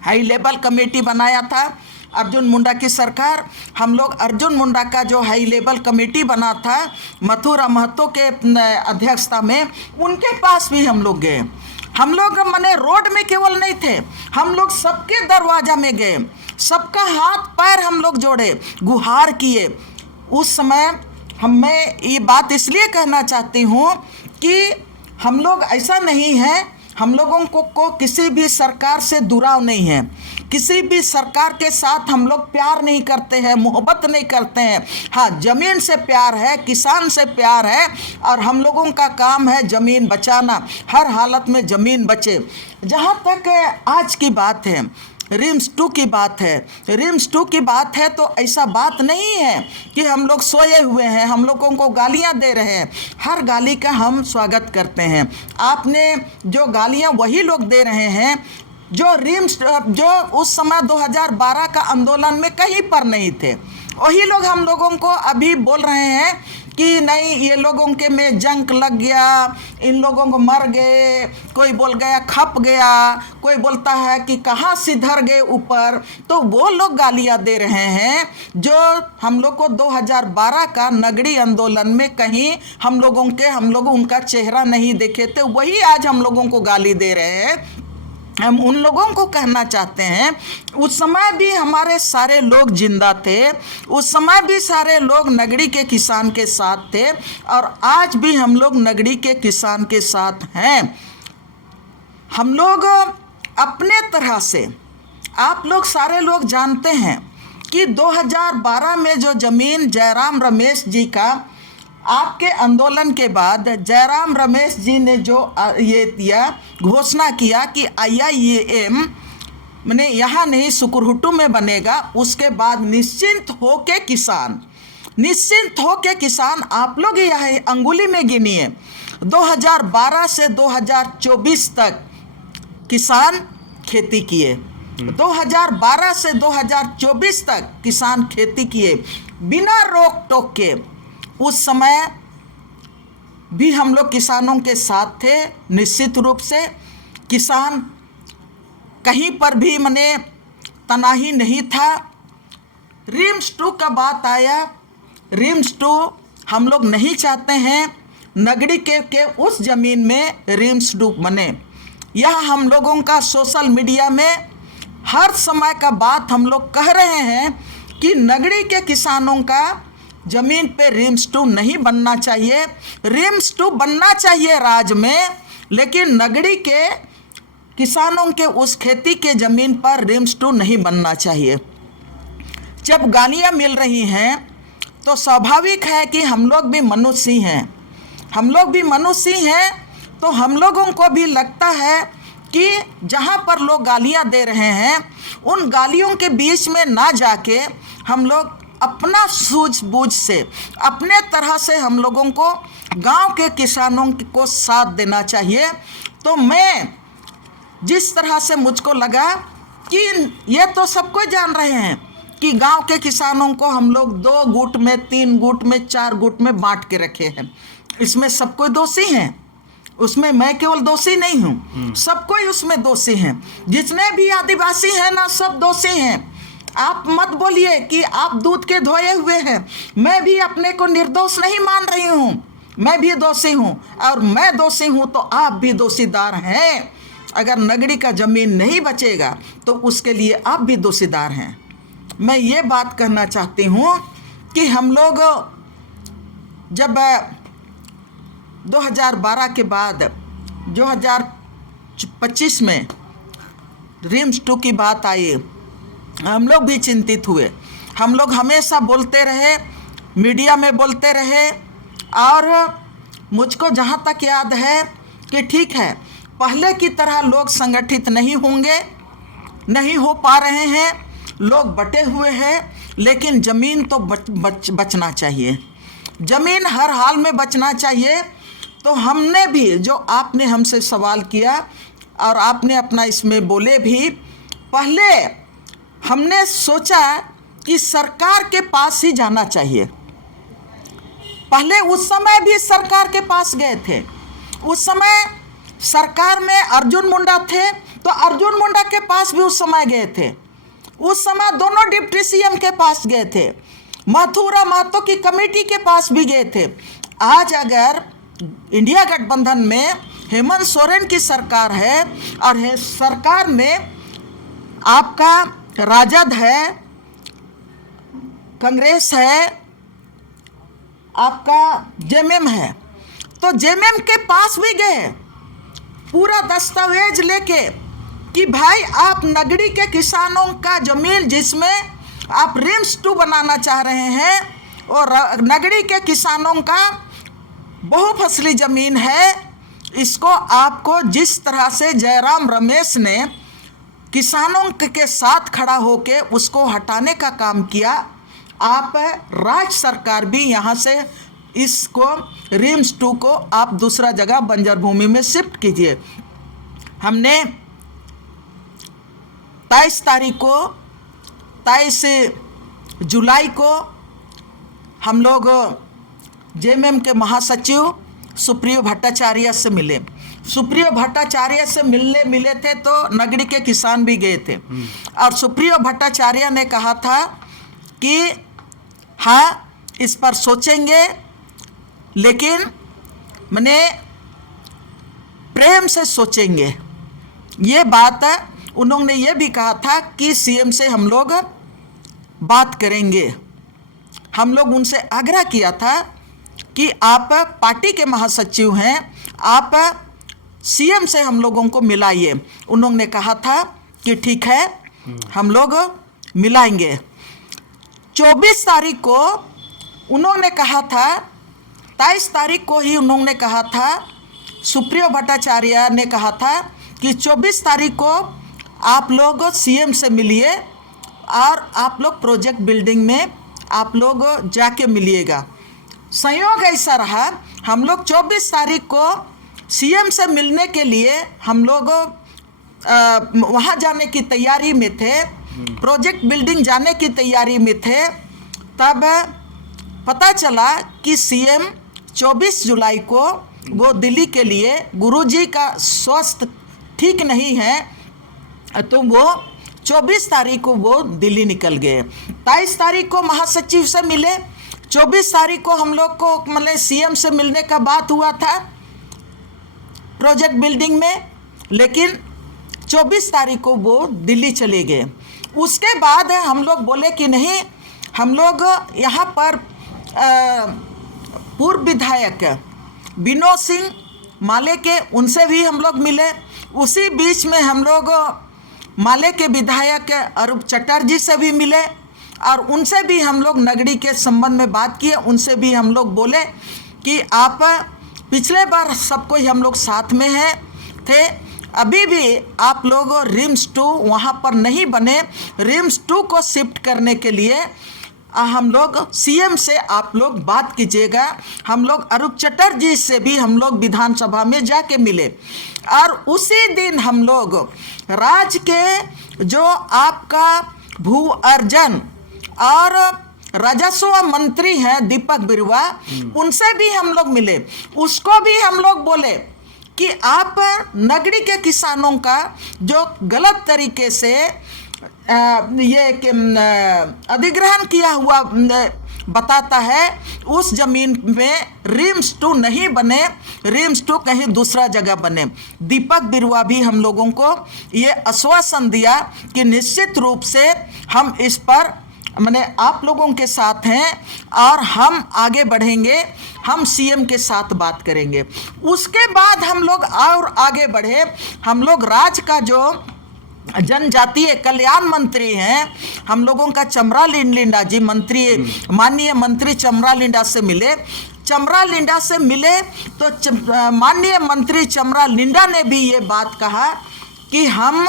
हाई लेवल कमेटी बनाया था अर्जुन मुंडा की सरकार। हम लोग अर्जुन मुंडा का जो हाई लेवल कमेटी बना था मथुरा महतो के अध्यक्षता में, उनके पास भी हम लोग गए। हम लोग माने रोड में केवल नहीं थे, हम लोग सबके दरवाजा में गए, सबका हाथ पैर हम लोग जोड़े, गुहार किए। उस समय मैं ये बात इसलिए कहना चाहती हूँ कि हम लोग ऐसा नहीं है, हम लोगों को किसी भी सरकार से दुराव नहीं है, किसी भी सरकार के साथ हम लोग प्यार नहीं करते हैं, मोहब्बत नहीं करते हैं। हाँ, ज़मीन से प्यार है, किसान से प्यार है, और हम लोगों का काम है ज़मीन बचाना, हर हालत में ज़मीन बचे। जहाँ तक आज की बात है, रिम्स 2 की बात है। रिम्स 2 की बात है तो ऐसा बात नहीं है कि हम लोग सोए हुए हैं, हम लोगों को गालियां दे रहे हैं। हर गाली का हम स्वागत करते हैं। आपने जो गालियां वही लोग दे रहे हैं जो उस समय 2012 का आंदोलन में कहीं पर नहीं थे। वही लोग हम लोगों को अभी बोल रहे हैं कि नहीं, ये लोगों के में जंक लग गया, इन लोगों को मर गए, कोई बोल गया खप गया, कोई बोलता है कि कहाँ सिधर गए ऊपर। तो वो लोग गालियाँ दे रहे हैं जो हम लोग को 2012 का नगड़ी आंदोलन में कहीं हम लोग उनका चेहरा नहीं देखे थे, वही आज हम लोगों को गाली दे रहे हैं। हम उन लोगों को कहना चाहते हैं उस समय भी हमारे सारे लोग जिंदा थे, उस समय भी सारे लोग नगड़ी के किसान के साथ थे और आज भी हम लोग नगड़ी के किसान के साथ हैं। हम लोग अपने तरह से, आप लोग सारे लोग जानते हैं कि 2012 में जो ज़मीन जयराम रमेश जी का, आपके आंदोलन के बाद जयराम रमेश जी ने जो ये दिया, घोषणा किया कि IIAM मैंने यहाँ नहीं सुकुरहुटू में बनेगा, उसके बाद निश्चिंत हो के किसान आप लोग यह अंगुली में गिनिए 2012 से 2024 तक किसान खेती किए। 2012 से 2024 तक किसान खेती किए बिना रोक टोक के। उस समय भी हम लोग किसानों के साथ थे। निश्चित रूप से किसान कहीं पर भी मने तनाही नहीं था। रिम्स 2 का बात आया, रिम्स 2 हम लोग नहीं चाहते हैं नगड़ी के उस ज़मीन में रिम्स 2 बने। यह हम लोगों का सोशल मीडिया में हर समय का बात हम लोग कह रहे हैं कि नगड़ी के किसानों का ज़मीन पे रिम्स 2 नहीं बनना चाहिए। रिम्स 2 बनना चाहिए राज्य में, लेकिन नगड़ी के किसानों के उस खेती के ज़मीन पर रिम्स 2 नहीं बनना चाहिए। जब गालियाँ मिल रही हैं तो स्वाभाविक है कि हम लोग भी मनुष्य ही हैं, तो हम लोगों को भी लगता है कि जहाँ पर लोग गालियाँ दे रहे हैं उन गालियों के बीच में ना जाके हम लोग अपना सूझबूझ से, अपने तरह से हम लोगों को गांव के किसानों को साथ देना चाहिए। तो मैं जिस तरह से मुझको लगा कि ये तो सबको जान रहे हैं कि गांव के किसानों को हम लोग 2 गुट में, 3 गुट में, 4 गुट में बांट के रखे हैं। इसमें सब कोई दोषी हैं, उसमें मैं केवल दोषी नहीं हूँ, सब कोई उसमें दोषी हैं। जितने भी आदिवासी हैं ना, सब दोषी हैं। आप मत बोलिए कि आप दूध के धोए हुए हैं। मैं भी अपने को निर्दोष नहीं मान रही हूँ, मैं भी दोषी हूँ, और मैं दोषी हूँ तो आप भी दोषीदार हैं। अगर नगड़ी का ज़मीन नहीं बचेगा तो उसके लिए आप भी दोषीदार हैं। मैं ये बात कहना चाहती हूँ कि हम लोग जब 2012 के बाद 2025 में रिम्स 2 की बात आई, हम लोग भी चिंतित हुए। हम लोग हमेशा बोलते रहे, मीडिया में बोलते रहे, और मुझको जहाँ तक याद है कि ठीक है, पहले की तरह लोग संगठित नहीं होंगे, नहीं हो पा रहे हैं, लोग बटे हुए हैं, लेकिन ज़मीन तो बचना चाहिए, ज़मीन हर हाल में बचना चाहिए। तो हमने भी, जो आपने हमसे सवाल किया और आपने अपना इसमें बोले भी, पहले हमने सोचा कि सरकार के पास ही जाना चाहिए। पहले उस समय भी सरकार के पास गए थे, उस समय सरकार में अर्जुन मुंडा थे तो अर्जुन मुंडा के पास भी उस समय गए थे। उस समय दोनों डिप्टी सीएम के पास गए थे, मथुरा महतो की कमेटी के पास भी गए थे। आज अगर इंडिया गठबंधन में हेमंत सोरेन की सरकार है और सरकार में आपका राजद है, कांग्रेस है, आपका जेएमएम है, तो जेएमएम के पास भी गए पूरा दस्तावेज लेके कि भाई आप नगड़ी के किसानों का ज़मीन जिसमें आप रिम्स 2 बनाना चाह रहे हैं, और नगड़ी के किसानों का बहुफसली ज़मीन है, इसको आपको जिस तरह से जयराम रमेश ने किसानों के साथ खड़ा होके उसको हटाने का काम किया। आप राज्य सरकार भी यहाँ से इसको रिम्स 2 को आप दूसरा जगह बंजर भूमि में शिफ्ट कीजिए। हमने 23 जुलाई को हम लोग जेएमएम के महासचिव सुप्रियो भट्टाचार्य से मिले। सुप्रियो भट्टाचार्य से मिले थे तो नगड़ी के किसान भी गए थे और सुप्रियो भट्टाचार्य ने कहा था कि हाँ इस पर सोचेंगे, लेकिन मैंने प्रेम से सोचेंगे। ये बात उन्होंने ये भी कहा था कि सीएम से हम लोग बात करेंगे। हम लोग उनसे आग्रह किया था कि आप पार्टी के महासचिव हैं, आप सीएम से हम लोगों को मिलाइए। उन्होंने कहा था कि ठीक है हम लोग मिलाएंगे। 24 तारीख को उन्होंने कहा था, 23 तारीख को ही उन्होंने कहा था, सुप्रियो भट्टाचार्य ने कहा था कि 24 तारीख को आप लोग सीएम से मिलिए और आप लोग प्रोजेक्ट बिल्डिंग में आप लोग जाके मिलिएगा। संयोग ऐसा रहा, हम लोग 24 तारीख को सीएम से मिलने के लिए हम लोग वहाँ जाने की तैयारी में थे, प्रोजेक्ट बिल्डिंग जाने की तैयारी में थे। तब पता चला कि सीएम 24 जुलाई को वो दिल्ली के लिए, गुरुजी का स्वास्थ्य ठीक नहीं है, तो वो 24 तारीख को वो दिल्ली निकल गए। 23 तारीख को महासचिव से मिले, 24 तारीख को हम लोग को मतलब सीएम से मिलने का बात हुआ था प्रोजेक्ट बिल्डिंग में, लेकिन 24 तारीख को वो दिल्ली चले गए। उसके बाद हम लोग बोले कि नहीं, हम लोग यहाँ पर पूर्व विधायक विनोद सिंह माले के, उनसे भी हम लोग मिले। उसी बीच में हम लोग माले के विधायक अरूप चटर्जी से भी मिले और उनसे भी हम लोग नगड़ी के संबंध में बात किए। उनसे भी हम लोग बोले कि आप पिछले बार सबको ही हम लोग साथ में हैं थे, अभी भी आप लोग रिम्स 2 वहाँ पर नहीं बने, रिम्स 2 को शिफ्ट करने के लिए हम लोग सीएम से आप लोग बात कीजिएगा। हम लोग अरूप चटर्जी से भी हम लोग विधानसभा में जाके मिले और उसी दिन हम लोग राज्य के जो आपका भू अर्जन और राजस्व मंत्री हैं दीपक बिरुवा, उनसे भी हम लोग मिले। उसको भी हम लोग बोले कि आप नगरी के किसानों का जो गलत तरीके से ये अधिग्रहण किया हुआ बताता है, उस जमीन में रिम्स 2 नहीं बने, रिम्स 2 कहीं दूसरा जगह बने। दीपक बिरुवा भी हम लोगों को ये आश्वासन दिया कि निश्चित रूप से हम इस पर मैंने आप लोगों के साथ हैं और हम आगे बढ़ेंगे, हम सीएम के साथ बात करेंगे। उसके बाद हम लोग और आगे बढ़े। हम लोग राज्य का जो जनजातीय कल्याण मंत्री हैं, हम लोगों का चमरा लिंडा जी मंत्री, माननीय मंत्री चमरा लिंडा से मिले। चमरा लिंडा से मिले तो माननीय मंत्री चमरा लिंडा ने भी ये बात कहा कि हम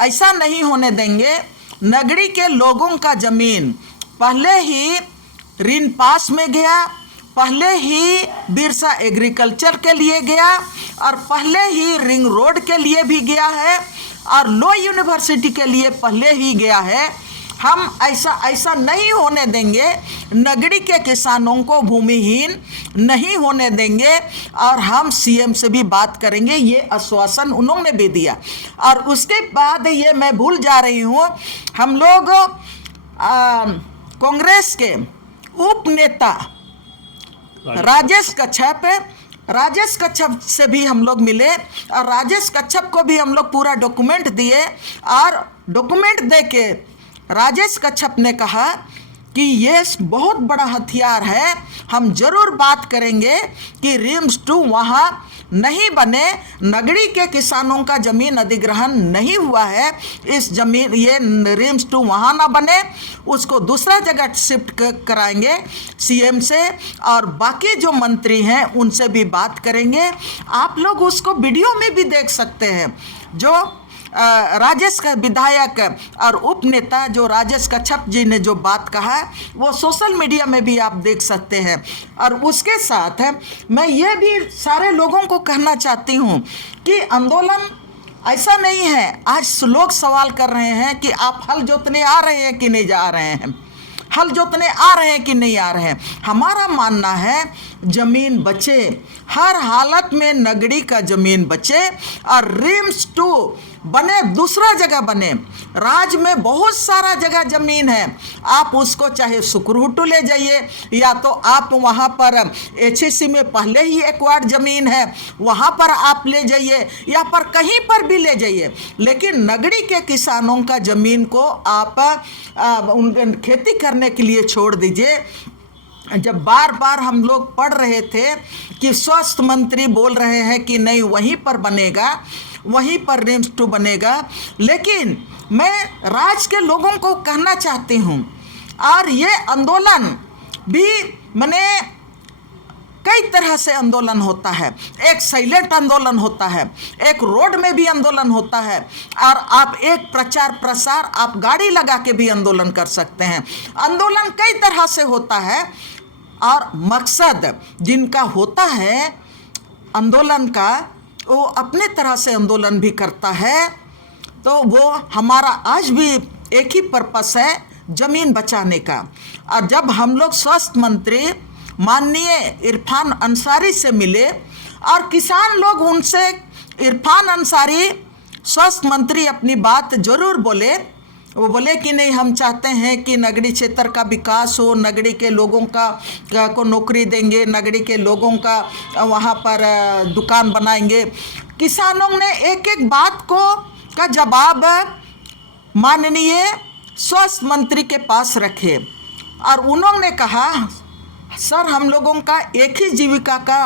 ऐसा नहीं होने देंगे, नगरी के लोगों का ज़मीन पहले ही ऋण पास में गया, पहले ही बिरसा एग्रीकल्चर के लिए गया और पहले ही रिंग रोड के लिए भी गया है और लो यूनिवर्सिटी के लिए पहले ही गया है। हम ऐसा नहीं होने देंगे, नगरी के किसानों को भूमिहीन नहीं होने देंगे और हम सीएम से भी बात करेंगे, ये आश्वासन उन्होंने भी दिया। और उसके बाद ये मैं भूल जा रही हूँ, हम लोग कांग्रेस के उप नेता राजेश कच्छप से भी हम लोग मिले और राजेश कच्छप को भी हम लोग पूरा डॉक्यूमेंट दिए और डॉक्यूमेंट दे के राजेश कच्छप ने कहा कि ये बहुत बड़ा हथियार है, हम जरूर बात करेंगे कि रिम्स 2 वहाँ नहीं बने, नगरी के किसानों का ज़मीन अधिग्रहण नहीं हुआ है, इस ज़मीन ये रिम्स 2 वहाँ ना बने, उसको दूसरा जगह शिफ्ट कराएंगे सीएम से और बाकी जो मंत्री हैं उनसे भी बात करेंगे। आप लोग उसको वीडियो में भी देख सकते हैं, जो राजेश का विधायक और उप नेता जो राजेश कच्छप जी ने जो बात कहा है वो सोशल मीडिया में भी आप देख सकते हैं। और उसके साथ मैं ये भी सारे लोगों को कहना चाहती हूँ कि आंदोलन ऐसा नहीं है। आज लोग सवाल कर रहे हैं कि आप हल जोतने आ रहे हैं कि नहीं जा रहे हैं, हल जोतने आ रहे हैं कि नहीं आ रहे हैं। हमारा मानना है जमीन बचे, हर हालत में नगड़ी का जमीन बचे और रिम्स 2 बने, दूसरा जगह बने। राज्य में बहुत सारा जगह जमीन है, आप उसको चाहे सुकरूटू ले जाइए या तो आप वहाँ पर HEC में पहले ही एक्वायर्ड ज़मीन है वहाँ पर आप ले जाइए या पर कहीं पर भी ले जाइए, लेकिन नगड़ी के किसानों का ज़मीन को आप उन खेती करने के लिए छोड़ दीजिए। जब बार बार हम लोग पढ़ रहे थे कि स्वास्थ्य मंत्री बोल रहे हैं कि नहीं वहीं पर बनेगा, वहीं पर रिम्स 2 बनेगा, लेकिन मैं राज्य के लोगों को कहना चाहती हूँ और ये आंदोलन भी मैंने कई तरह से आंदोलन होता है। एक साइलेंट आंदोलन होता है, एक रोड में भी आंदोलन होता है और आप एक प्रचार प्रसार आप गाड़ी लगा के भी आंदोलन कर सकते हैं। आंदोलन कई तरह से होता है और मकसद जिनका होता है आंदोलन का वो अपने तरह से आंदोलन भी करता है। तो वो हमारा आज भी एक ही पर्पस है, ज़मीन बचाने का। और जब हम लोग स्वास्थ्य मंत्री माननीय इरफान अंसारी से मिले और किसान लोग उनसे, इरफान अंसारी स्वास्थ्य मंत्री अपनी बात ज़रूर बोले, वो बोले कि नहीं हम चाहते हैं कि नगरी क्षेत्र का विकास हो, नगरी के लोगों को नौकरी देंगे, नगरी के लोगों का वहाँ पर दुकान बनाएंगे। किसानों ने एक एक बात का जवाब माननीय स्वास्थ्य मंत्री के पास रखे और उन्होंने कहा सर हम लोगों का एक ही जीविका का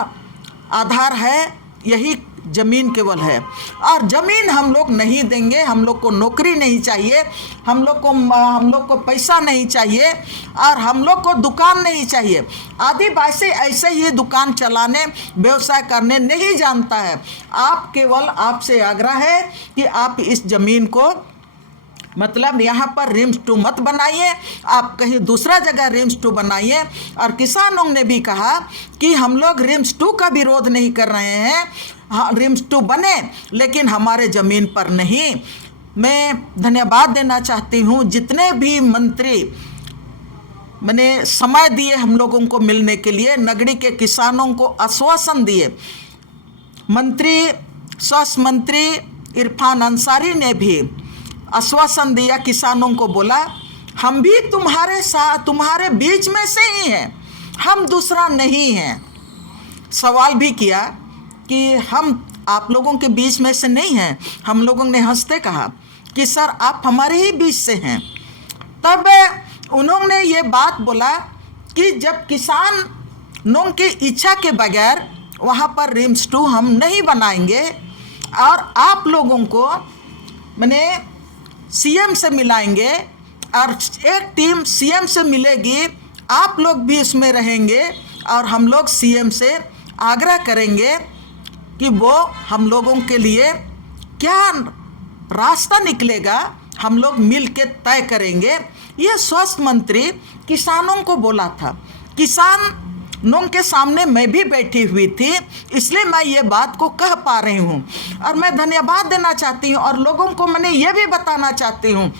आधार है, यही ज़मीन केवल है और ज़मीन हम लोग नहीं देंगे, हम लोग को नौकरी नहीं चाहिए, हम लोग को पैसा नहीं चाहिए और हम लोग को दुकान नहीं चाहिए। आदिवासी ऐसे ही दुकान चलाने व्यवसाय करने नहीं जानता है। आप केवल आपसे आग्रह है कि आप इस ज़मीन को मतलब यहाँ पर रिम्स 2 मत बनाइए, आप कहीं दूसरा जगह रिम्स 2 बनाइए। और किसानों ने भी कहा कि हम लोग रिम्स 2 का विरोध नहीं कर रहे हैं, हाँ रिम्स 2 बने लेकिन हमारे ज़मीन पर नहीं। मैं धन्यवाद देना चाहती हूँ जितने भी मंत्री मैंने समय दिए हम लोगों को मिलने के लिए, नगरी के किसानों को आश्वासन दिए। मंत्री स्वास्थ्य मंत्री इरफान अंसारी ने भी आश्वासन दिया, किसानों को बोला हम भी तुम्हारे साथ तुम्हारे बीच में से ही हैं, हम दूसरा नहीं हैं। सवाल भी किया कि हम आप लोगों के बीच में से नहीं हैं। हम लोगों ने हंसते कहा कि सर आप हमारे ही बीच से हैं। तब उन्होंने ये बात बोला कि जब किसानों की इच्छा के बगैर वहाँ पर रिम्स 2 हम नहीं बनाएंगे और आप लोगों को मैंने सीएम से मिलाएंगे और एक टीम सीएम से मिलेगी, आप लोग भी इसमें रहेंगे और हम लोग सीएम से आग्रह करेंगे कि वो हम लोगों के लिए क्या रास्ता निकलेगा हम लोग मिल के तय करेंगे। ये स्वास्थ्य मंत्री किसानों को बोला था, किसानों के सामने मैं भी बैठी हुई थी, इसलिए मैं ये बात को कह पा रही हूँ। और मैं धन्यवाद देना चाहती हूँ और लोगों को मैंने ये भी बताना चाहती हूँ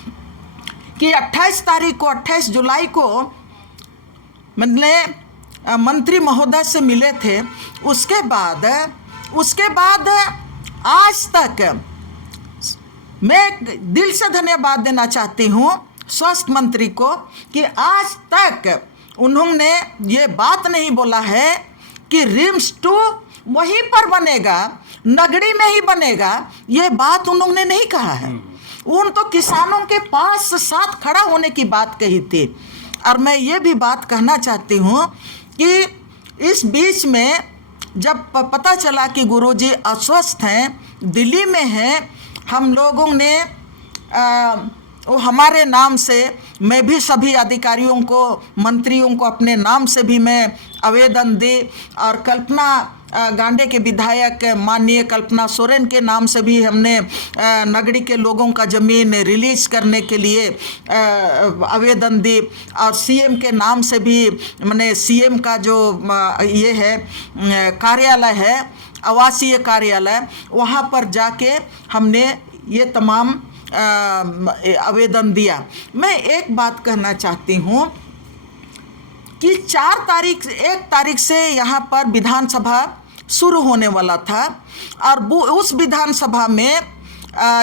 कि 28 जुलाई को मैंने मंत्री महोदय से मिले थे। उसके बाद आज तक मैं दिल से धन्यवाद देना चाहती हूँ स्वास्थ्य मंत्री को कि आज तक उन्होंने ये बात नहीं बोला है कि रिम्स 2 वहीं पर बनेगा, नगरी में ही बनेगा, ये बात उन्होंने नहीं कहा है। उन तो किसानों के पास साथ खड़ा होने की बात कही थी। और मैं ये भी बात कहना चाहती हूँ कि इस बीच में जब पता चला कि गुरुजी अस्वस्थ हैं, दिल्ली में हैं, हम लोगों ने वो हमारे नाम से, मैं भी सभी अधिकारियों को, मंत्रियों को अपने नाम से भी मैं आवेदन दी और कल्पना गांडे के विधायक माननीय कल्पना सोरेन के नाम से भी हमने नगड़ी के लोगों का ज़मीन रिलीज करने के लिए आवेदन दी, और सीएम के नाम से भी मैंने सीएम का जो ये है कार्यालय है, आवासीय कार्यालय, वहाँ पर जाके हमने ये तमाम आवेदन दिया। मैं एक बात कहना चाहती हूँ कि 1 तारीख से यहाँ पर विधानसभा शुरू होने वाला था, और उस विधानसभा में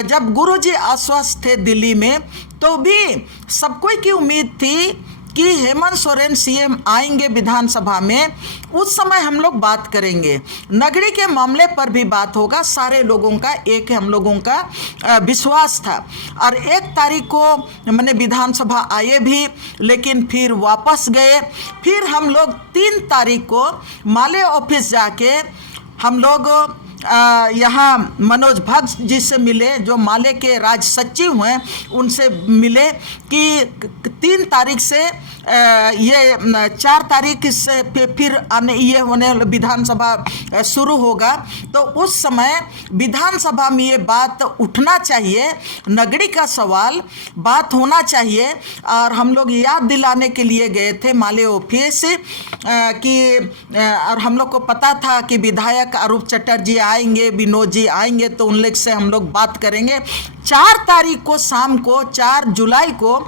जब गुरुजी अस्वस्थ थे दिल्ली में, तो भी सबको की उम्मीद थी कि हेमंत सोरेन सीएम आएंगे विधानसभा में, उस समय हम लोग बात करेंगे, नगरी के मामले पर भी बात होगा। सारे लोगों का एक हम लोगों का विश्वास था। और 1 तारीख को मैंने विधानसभा आए भी, लेकिन फिर वापस गए। फिर हम लोग 3 तारीख को माले ऑफिस जाके हम लोग यहाँ मनोज भगत जी से मिले, जो माले के राज सचिव हैं, उनसे मिले कि 3 तारीख से ये 4 तारीख से फिर आने ये होने विधानसभा शुरू होगा। तो उस समय विधानसभा में ये बात उठना चाहिए, नगरी का सवाल बात होना चाहिए। और हम लोग याद दिलाने के लिए गए थे माले ऑफिस कि और हम लोग को पता था कि विधायक अरूप चटर्जी आएंगे, विनोद जी आएंगे, तो उन लोग से हम लोग बात करेंगे। 4 तारीख को शाम को, 4 जुलाई को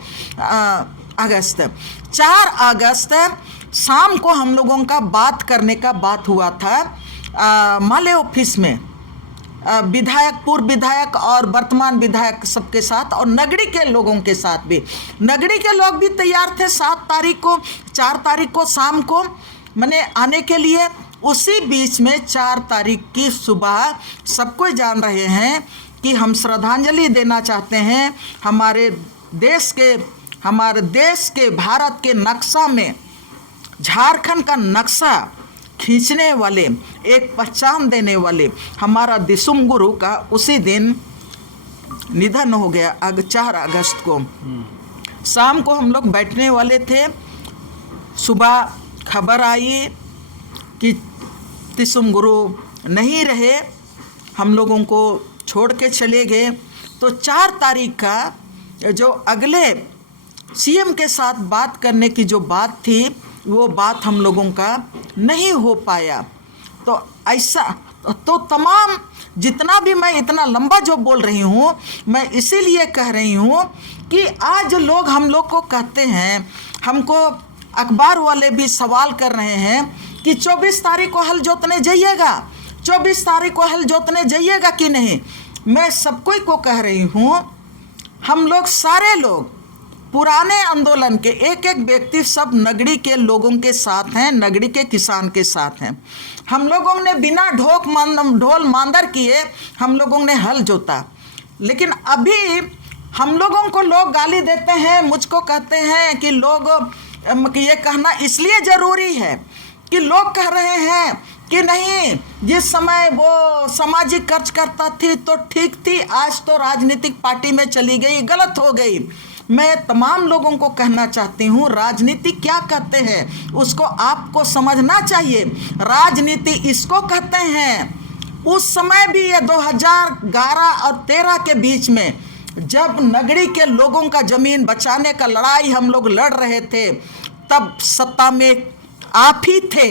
4 अगस्त शाम को हम लोगों का बात करने का बात हुआ था माले ऑफिस में, विधायक, पूर्व विधायक और वर्तमान विधायक सबके साथ, और नगरी के लोगों के साथ भी। नगरी के लोग भी तैयार थे 7 तारीख को, 4 तारीख को शाम को मैंने आने के लिए। उसी बीच में 4 तारीख की सुबह सबको जान रहे हैं कि हम श्रद्धांजलि देना चाहते हैं हमारे देश के भारत के नक्शा में झारखंड का नक्शा खींचने वाले, एक पहचान देने वाले हमारा दिसुम गुरु का उसी दिन निधन हो गया। 4 अगस्त को शाम को हम लोग बैठने वाले थे, सुबह खबर आई कि दिसुम गुरु नहीं रहे, हम लोगों को छोड़ के चले गए। तो 4 तारीख का जो अगले सीएम के साथ बात करने की जो बात थी, वो बात हम लोगों का नहीं हो पाया। तो ऐसा तो तमाम जितना भी मैं इतना लंबा जो बोल रही हूँ, मैं इसीलिए कह रही हूँ कि आज लोग हम लोग को कहते हैं, हमको अखबार वाले भी सवाल कर रहे हैं कि 24 तारीख को हल जोतने जाइएगा, 24 तारीख को हल जोतने जाइएगा कि नहीं। मैं सबको को कह रही हूँ, हम लोग सारे लोग पुराने आंदोलन के एक एक व्यक्ति सब नगरी के लोगों के साथ हैं, नगरी के किसान के साथ हैं। हम लोगों ने बिना ढोल मांदर किए हम लोगों ने हल जोता। लेकिन अभी हम लोगों को लोग गाली देते हैं, मुझको कहते हैं कि लोग ये कहना इसलिए ज़रूरी है कि लोग कह रहे हैं कि नहीं, जिस समय वो सामाजिक खर्च करता थी तो ठीक थी, आज तो राजनीतिक पार्टी में चली गई, गलत हो गई। मैं तमाम लोगों को कहना चाहती हूँ, राजनीति क्या कहते हैं उसको आपको समझना चाहिए। राजनीति इसको कहते हैं। उस समय भी ये 2011 और 13 के बीच में जब नगरी के लोगों का ज़मीन बचाने का लड़ाई हम लोग लड़ रहे थे, तब सत्ता में आप ही थे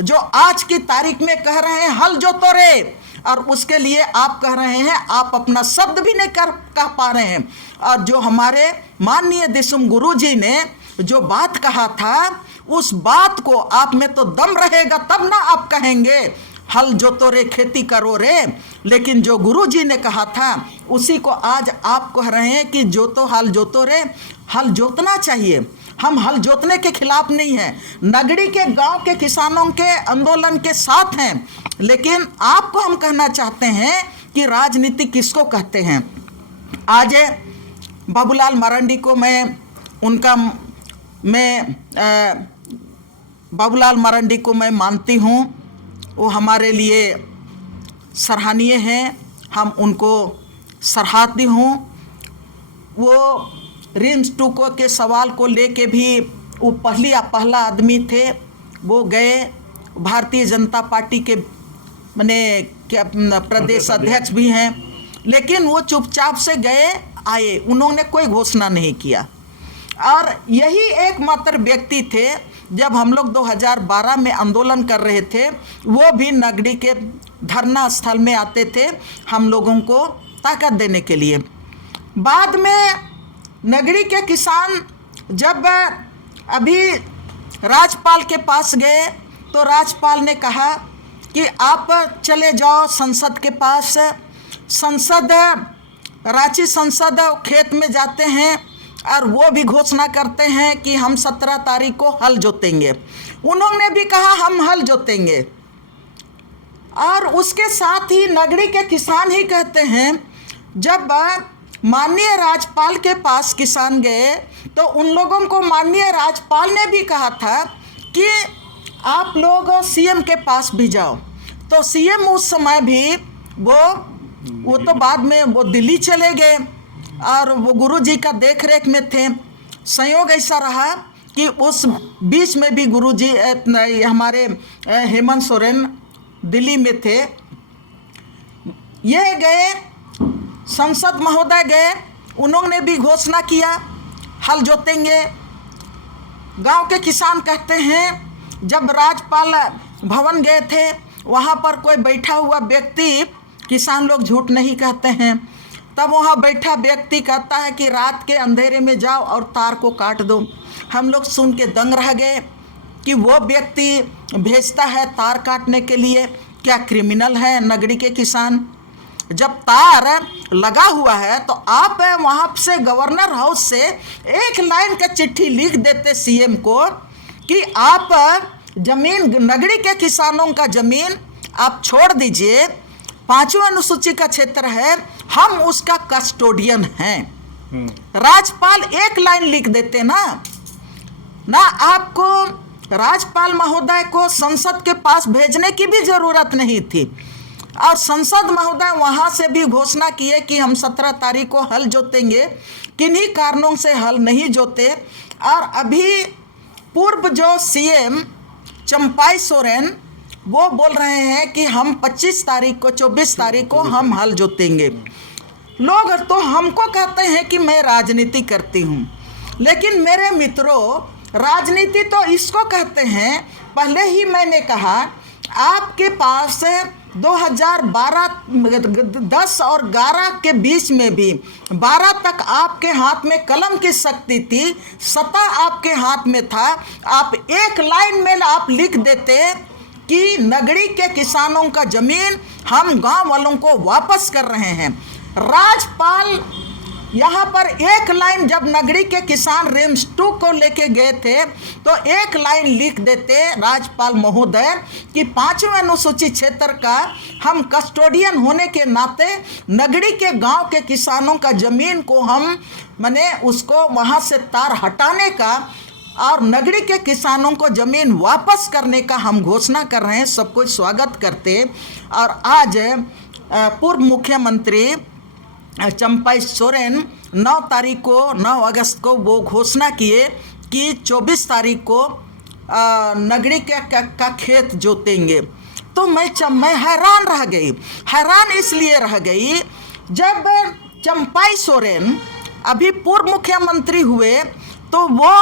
जो आज की तारीख में कह रहे हैं हल जोतो रे, और उसके लिए आप कह रहे हैं, आप अपना शब्द भी नहीं कह पा रहे हैं। और जो हमारे माननीय दिसुम गुरु जी ने जो बात कहा था, उस बात को आप में तो दम रहेगा तब ना आप कहेंगे हल जोतो रे, खेती करो रे। लेकिन जो गुरु जी ने कहा था उसी को आज आप कह रहे हैं कि जोतो हल जोतो रे। हल जोतना चाहिए, हम हल जोतने के खिलाफ नहीं हैं, नगरी के गांव के किसानों के आंदोलन के साथ हैं। लेकिन आपको हम कहना चाहते हैं कि राजनीति किसको कहते हैं। आज बाबूलाल मरांडी को बाबूलाल मरांडी को मैं मानती हूँ, वो हमारे लिए सराहनीय हैं, हम उनको सराहती हूँ। वो रिम्स 2 के सवाल को लेके भी वो पहला आदमी थे, वो गए, भारतीय जनता पार्टी के माने क्या प्रदेश अध्यक्ष भी हैं, लेकिन वो चुपचाप से गए आए, उन्होंने कोई घोषणा नहीं किया। और यही एकमात्र व्यक्ति थे जब हम लोग 2012 में आंदोलन कर रहे थे, वो भी नगड़ी के धरना स्थल में आते थे हम लोगों को ताकत देने के लिए। बाद में नगड़ी के किसान जब अभी राज्यपाल के पास गए तो राज्यपाल ने कहा कि आप चले जाओ संसद के पास। संसद, रांची संसद खेत में जाते हैं और वो भी घोषणा करते हैं कि हम 17 तारीख को हल जोतेंगे। उन्होंने भी कहा हम हल जोतेंगे, और उसके साथ ही नगड़ी के किसान ही कहते हैं जब माननीय राज्यपाल के पास किसान गए तो उन लोगों को माननीय राज्यपाल ने भी कहा था कि आप लोग सीएम के पास भी जाओ। तो सीएम उस समय भी वो तो बाद में वो दिल्ली चले गए और वो गुरुजी का देख रेख में थे। संयोग ऐसा रहा कि उस बीच में भी गुरुजी हमारे हेमंत सोरेन दिल्ली में थे। ये गए, संसद महोदय गए, उन्होंने भी घोषणा किया हल जोतेंगे। गांव के किसान कहते हैं जब राज्यपाल भवन गए थे वहाँ पर कोई बैठा हुआ व्यक्ति, किसान लोग झूठ नहीं कहते हैं, तब वहाँ बैठा व्यक्ति कहता है कि रात के अंधेरे में जाओ और तार को काट दो। हम लोग सुन के दंग रह गए कि वो व्यक्ति भेजता है तार काटने के लिए, क्या क्रिमिनल है नगड़ी के किसान? जब तार लगा हुआ है तो आप वहाँ से गवर्नर हाउस से एक लाइन का चिट्ठी लिख देते सीएम को कि आप जमीन, नगड़ी के किसानों का जमीन आप छोड़ दीजिए, 5वीं अनुसूची का क्षेत्र है, हम उसका कस्टोडियन हैं। राज्यपाल एक लाइन लिख देते ना आपको राज्यपाल महोदय को संसद के पास भेजने की भी जरूरत नहीं थी। और संसद महोदय वहाँ से भी घोषणा किए कि हम 17 तारीख को हल जोतेंगे, किन्हीं कारणों से हल नहीं जोते। और अभी पूर्व जो सीएम चंपाई सोरेन वो बोल रहे हैं कि हम 25 तारीख को 24 तारीख को हम हल जोतेंगे। लोग तो हमको कहते हैं कि मैं राजनीति करती हूँ, लेकिन मेरे मित्रों राजनीति तो इसको कहते हैं। पहले ही मैंने कहा आपके पास 2012, 10 और 11 के बीच में भी 12 तक आपके हाथ में कलम की शक्ति थी, सत्ता आपके हाथ में था। आप एक लाइन में आप लिख देते कि नगड़ी के किसानों का जमीन हम गांव वालों को वापस कर रहे हैं। राज्यपाल यहाँ पर एक लाइन, जब नगड़ी के किसान रिम्स 2 को लेके गए थे तो एक लाइन लिख देते राज्यपाल महोदय कि 5वीं अनुसूची क्षेत्र का हम कस्टोडियन होने के नाते नगड़ी के गांव के किसानों का जमीन को हम माने उसको वहाँ से तार हटाने का और नगड़ी के किसानों को ज़मीन वापस करने का हम घोषणा कर रहे हैं। सब कुछ स्वागत करते। और आज पूर्व मुख्यमंत्री चंपाई सोरेन 9 अगस्त को वो घोषणा किए कि 24 तारीख को नगड़ी का खेत जोतेंगे। तो मैं हैरान रह गई। हैरान इसलिए रह गई जब चंपाई सोरेन अभी पूर्व मुख्यमंत्री हुए तो वो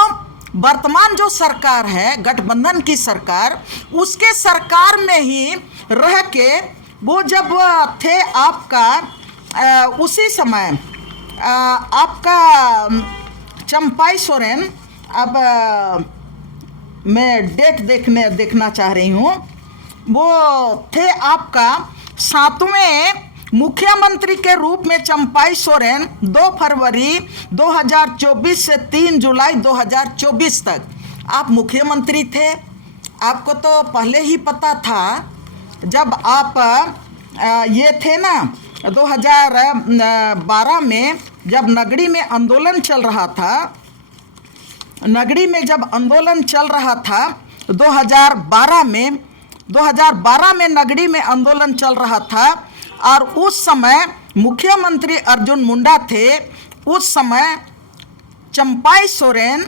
वर्तमान जो सरकार है गठबंधन की सरकार, उसके सरकार में ही रह के वो जब थे आपका उसी समय आपका चंपाई सोरेन, अब मैं डेट देखना चाह रही हूँ, वो थे आपका 7वें मुख्यमंत्री के रूप में चंपाई सोरेन 2 फरवरी 2024 से 3 जुलाई 2024 तक आप मुख्यमंत्री थे। आपको तो पहले ही पता था जब आप ये थे ना 2012 में जब नगड़ी में आंदोलन चल रहा था, नगड़ी में जब आंदोलन चल रहा था 2012 में नगड़ी में आंदोलन चल रहा था और उस समय मुख्यमंत्री अर्जुन मुंडा थे। उस समय चंपाई सोरेन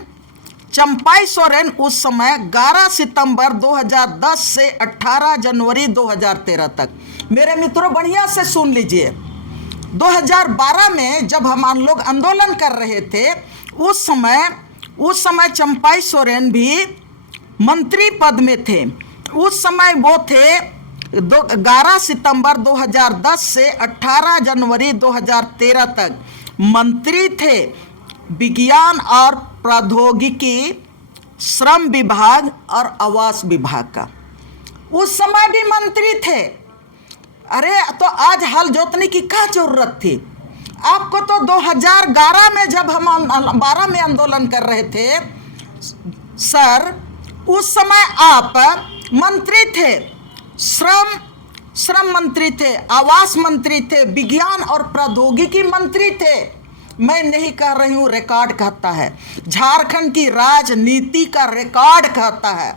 चंपाई सोरेन उस समय 11 सितंबर 2010 से 18 जनवरी 2013 तक, मेरे मित्रों बढ़िया से सुन लीजिए, 2012 में जब हम लोग आंदोलन कर रहे थे उस समय चंपाई सोरेन भी मंत्री पद में थे। उस समय वो थे 11 सितंबर 2010 से 18 जनवरी 2013 तक मंत्री थे विज्ञान और प्रौद्योगिकी, श्रम विभाग और आवास विभाग का। उस समय भी मंत्री थे। अरे तो आज हल जोतने की क्या जरूरत थी आपको? तो 2011 में जब हम 12 में आंदोलन कर रहे थे सर, उस समय आप मंत्री थे, श्रम मंत्री थे, आवास मंत्री थे, विज्ञान और प्रौद्योगिकी मंत्री थे। मैं नहीं कह रही हूँ, रिकॉर्ड कहता है, झारखंड की राजनीति का रिकॉर्ड कहता है,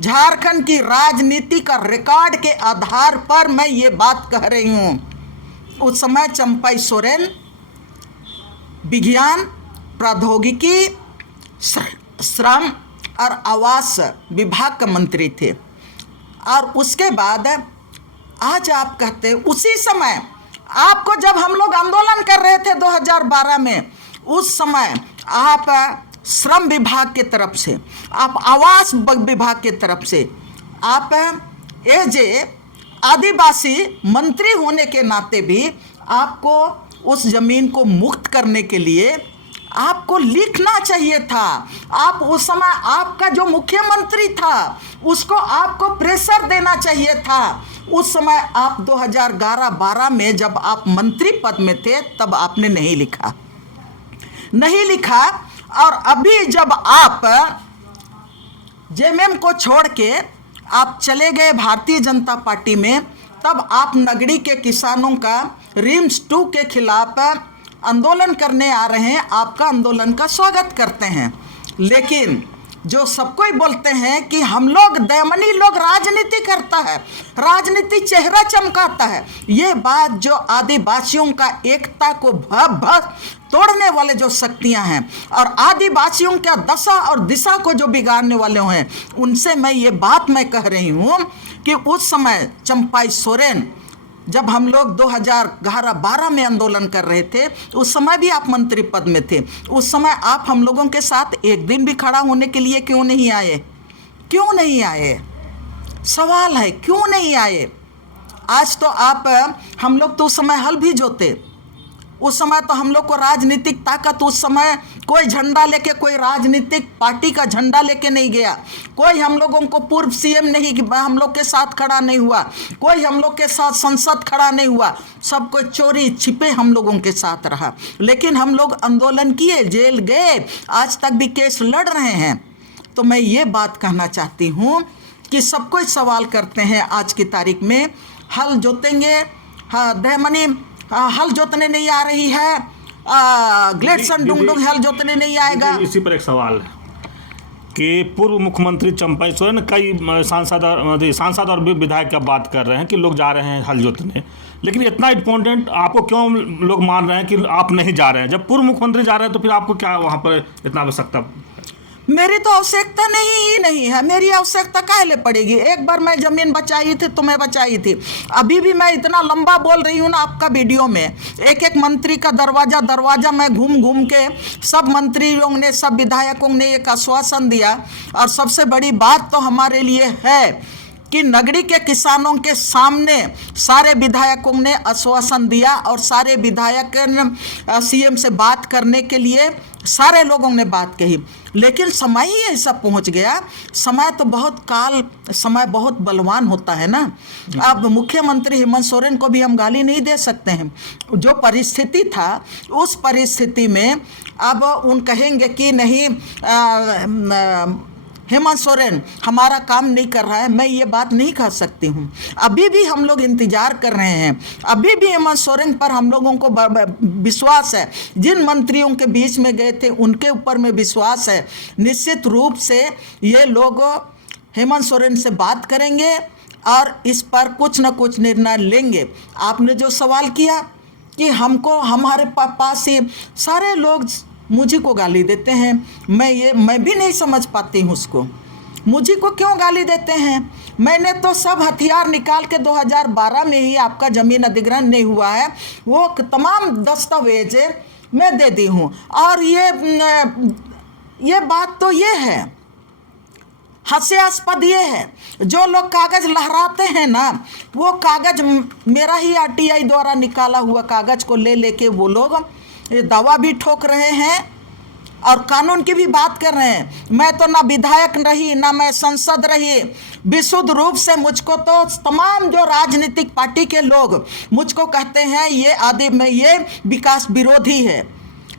झारखंड की राजनीति का रिकॉर्ड के आधार पर मैं ये बात कह रही हूँ। उस समय चंपाई सोरेन विज्ञान, प्रौद्योगिकी, श्रम और आवास विभाग का मंत्री थे। और उसके बाद आज आप कहते हैं, उसी समय आपको जब हम लोग आंदोलन कर रहे थे 2012 में, उस समय आप श्रम विभाग के तरफ से, आप आवास विभाग के तरफ से, आप एज ए आदिवासी मंत्री होने के नाते भी आपको उस जमीन को मुक्त करने के लिए आपको लिखना चाहिए था। आप उस समय आपका जो मुख्यमंत्री था उसको आपको प्रेशर देना चाहिए था। उस समय आप 2011-12 में जब आप मंत्री पद में थे तब आपने नहीं लिखा। और अभी जब आप जेएमएम को छोड़ के आप चले गए भारतीय जनता पार्टी में, तब आप नगड़ी के किसानों का रिम्स 2 के खिलाफ आंदोलन करने आ रहे हैं। आपका आंदोलन का स्वागत करते हैं, लेकिन जो सब कोई बोलते हैं कि हम लोग दमनी लोग राजनीति करता है, राजनीति चेहरा चमकाता है, ये बात जो आदिवासियों का एकता को तोड़ने वाले जो शक्तियां हैं और आदिवासियों का दशा और दिशा को जो बिगाड़ने वाले हैं, उनसे मैं ये बात कह रही हूँ कि उस समय चंपाई सोरेन, जब हम लोग 2011-12 में आंदोलन कर रहे थे, उस समय भी आप मंत्री पद में थे। उस समय आप हम लोगों के साथ एक दिन भी खड़ा होने के लिए क्यों नहीं आए? सवाल है, क्यों नहीं आए? आज तो आप, हम लोग तो उस समय हल भी जोते। उस समय तो हम लोग को राजनीतिक ताकत, उस समय कोई झंडा लेके, कोई राजनीतिक पार्टी का झंडा लेके नहीं गया, कोई हम लोगों को पूर्व सीएम नहीं हम लोग के साथ खड़ा नहीं हुआ, कोई हम लोग के साथ संसद खड़ा नहीं हुआ, सब कोई चोरी छिपे हम लोगों के साथ रहा। लेकिन हम लोग आंदोलन किए, जेल गए, आज तक भी केस लड़ रहे हैं। तो मैं ये बात कहना चाहती हूँ कि सब कोई सवाल करते हैं आज की तारीख में, हल जोतेंगे, हाँ दहमनी हल जोतने नहीं आ रही है, ग्लेडसन डुंगडुंग हल जोतने नहीं आएगा। इसी पर एक सवाल है कि पूर्व मुख्यमंत्री चंपाई सोरेन, कई सांसद और विधायक क्या बात कर रहे हैं कि लोग जा रहे हैं हल जोतने, लेकिन इतना इम्पोर्टेंट आपको क्यों लोग मान रहे हैं कि आप नहीं जा रहे हैं? जब पूर्व मुख्यमंत्री जा रहे हैं तो फिर आपको क्या वहाँ पर इतना आवश्यकता? मेरी तो आवश्यकता नहीं है। मेरी आवश्यकता काहे ले पड़ेगी? एक बार मैं ज़मीन बचाई थी तो मैं बचाई थी। अभी भी मैं इतना लंबा बोल रही हूँ ना आपका वीडियो में, एक मंत्री का दरवाज़ा मैं घूम के सब मंत्रियों ने, सब विधायकों ने एक आश्वासन दिया। और सबसे बड़ी बात तो हमारे लिए है कि नगरी के किसानों के सामने सारे विधायकों ने आश्वासन दिया और सारे विधायक सीएम से बात करने के लिए सारे लोगों ने बात कही, लेकिन समय ही ऐसा पहुंच गया। समय तो समय बहुत बलवान होता है ना। अब मुख्यमंत्री हेमंत सोरेन को भी हम गाली नहीं दे सकते हैं। जो परिस्थिति था उस परिस्थिति में अब उन कहेंगे कि नहीं हेमंत सोरेन हमारा काम नहीं कर रहा है, मैं ये बात नहीं कह सकती हूँ। अभी भी हम लोग इंतजार कर रहे हैं, अभी भी हेमंत सोरेन पर हम लोगों को विश्वास है। जिन मंत्रियों के बीच में गए थे उनके ऊपर में विश्वास है। निश्चित रूप से ये लोग हेमंत सोरेन से बात करेंगे और इस पर कुछ न कुछ निर्णय लेंगे। आपने जो सवाल किया कि हमको हमारे पास ही सारे लोग मुझे को गाली देते हैं। मैं भी नहीं समझ पाती हूँ उसको, मुझे को क्यों गाली देते हैं। मैंने तो सब हथियार निकाल के 2012 में ही आपका ज़मीन अधिग्रहण नहीं हुआ है वो तमाम दस्तावेज मैं दे दी हूँ। और ये बात तो ये है, हास्यास्पद ये है, जो लोग कागज़ लहराते हैं ना, वो कागज़ मेरा ही आरटीआई द्वारा निकाला हुआ कागज़ को ले लेके वो लोग ये दवा भी ठोक रहे हैं और कानून की भी बात कर रहे हैं। मैं तो ना विधायक रही, ना मैं सांसद रही। विशुद्ध रूप से मुझको तो तमाम जो राजनीतिक पार्टी के लोग मुझको कहते हैं ये विकास विरोधी है,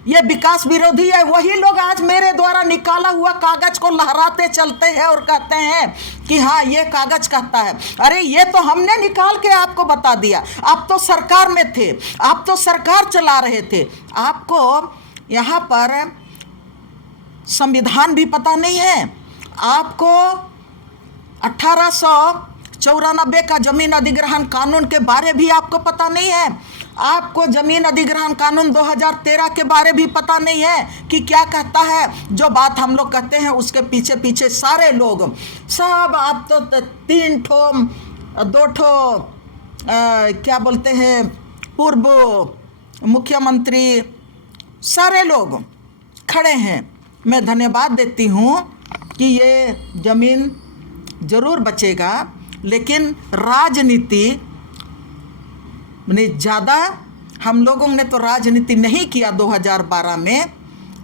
ये विकास विरोधी है। वही लोग आज मेरे द्वारा निकाला हुआ कागज को लहराते चलते हैं और कहते हैं कि हाँ ये कागज कहता है। अरे ये तो हमने निकाल के आपको बता दिया, आप तो सरकार में थे, आप तो सरकार चला रहे थे, आपको यहाँ पर संविधान भी पता नहीं है, आपको 1894 का जमीन अधिग्रहण कानून के बारे भी आपको पता नहीं है, आपको जमीन अधिग्रहण कानून 2013 के बारे भी पता नहीं है कि क्या कहता है। जो बात हम लोग कहते हैं उसके पीछे पीछे सारे लोग सब, आप तो 3 ठो 2 ठो क्या बोलते हैं पूर्व मुख्यमंत्री सारे लोग खड़े हैं। मैं धन्यवाद देती हूँ कि ये ज़मीन ज़रूर बचेगा, लेकिन राजनीति ने ज़्यादा, हम लोगों ने तो राजनीति नहीं किया 2012 में,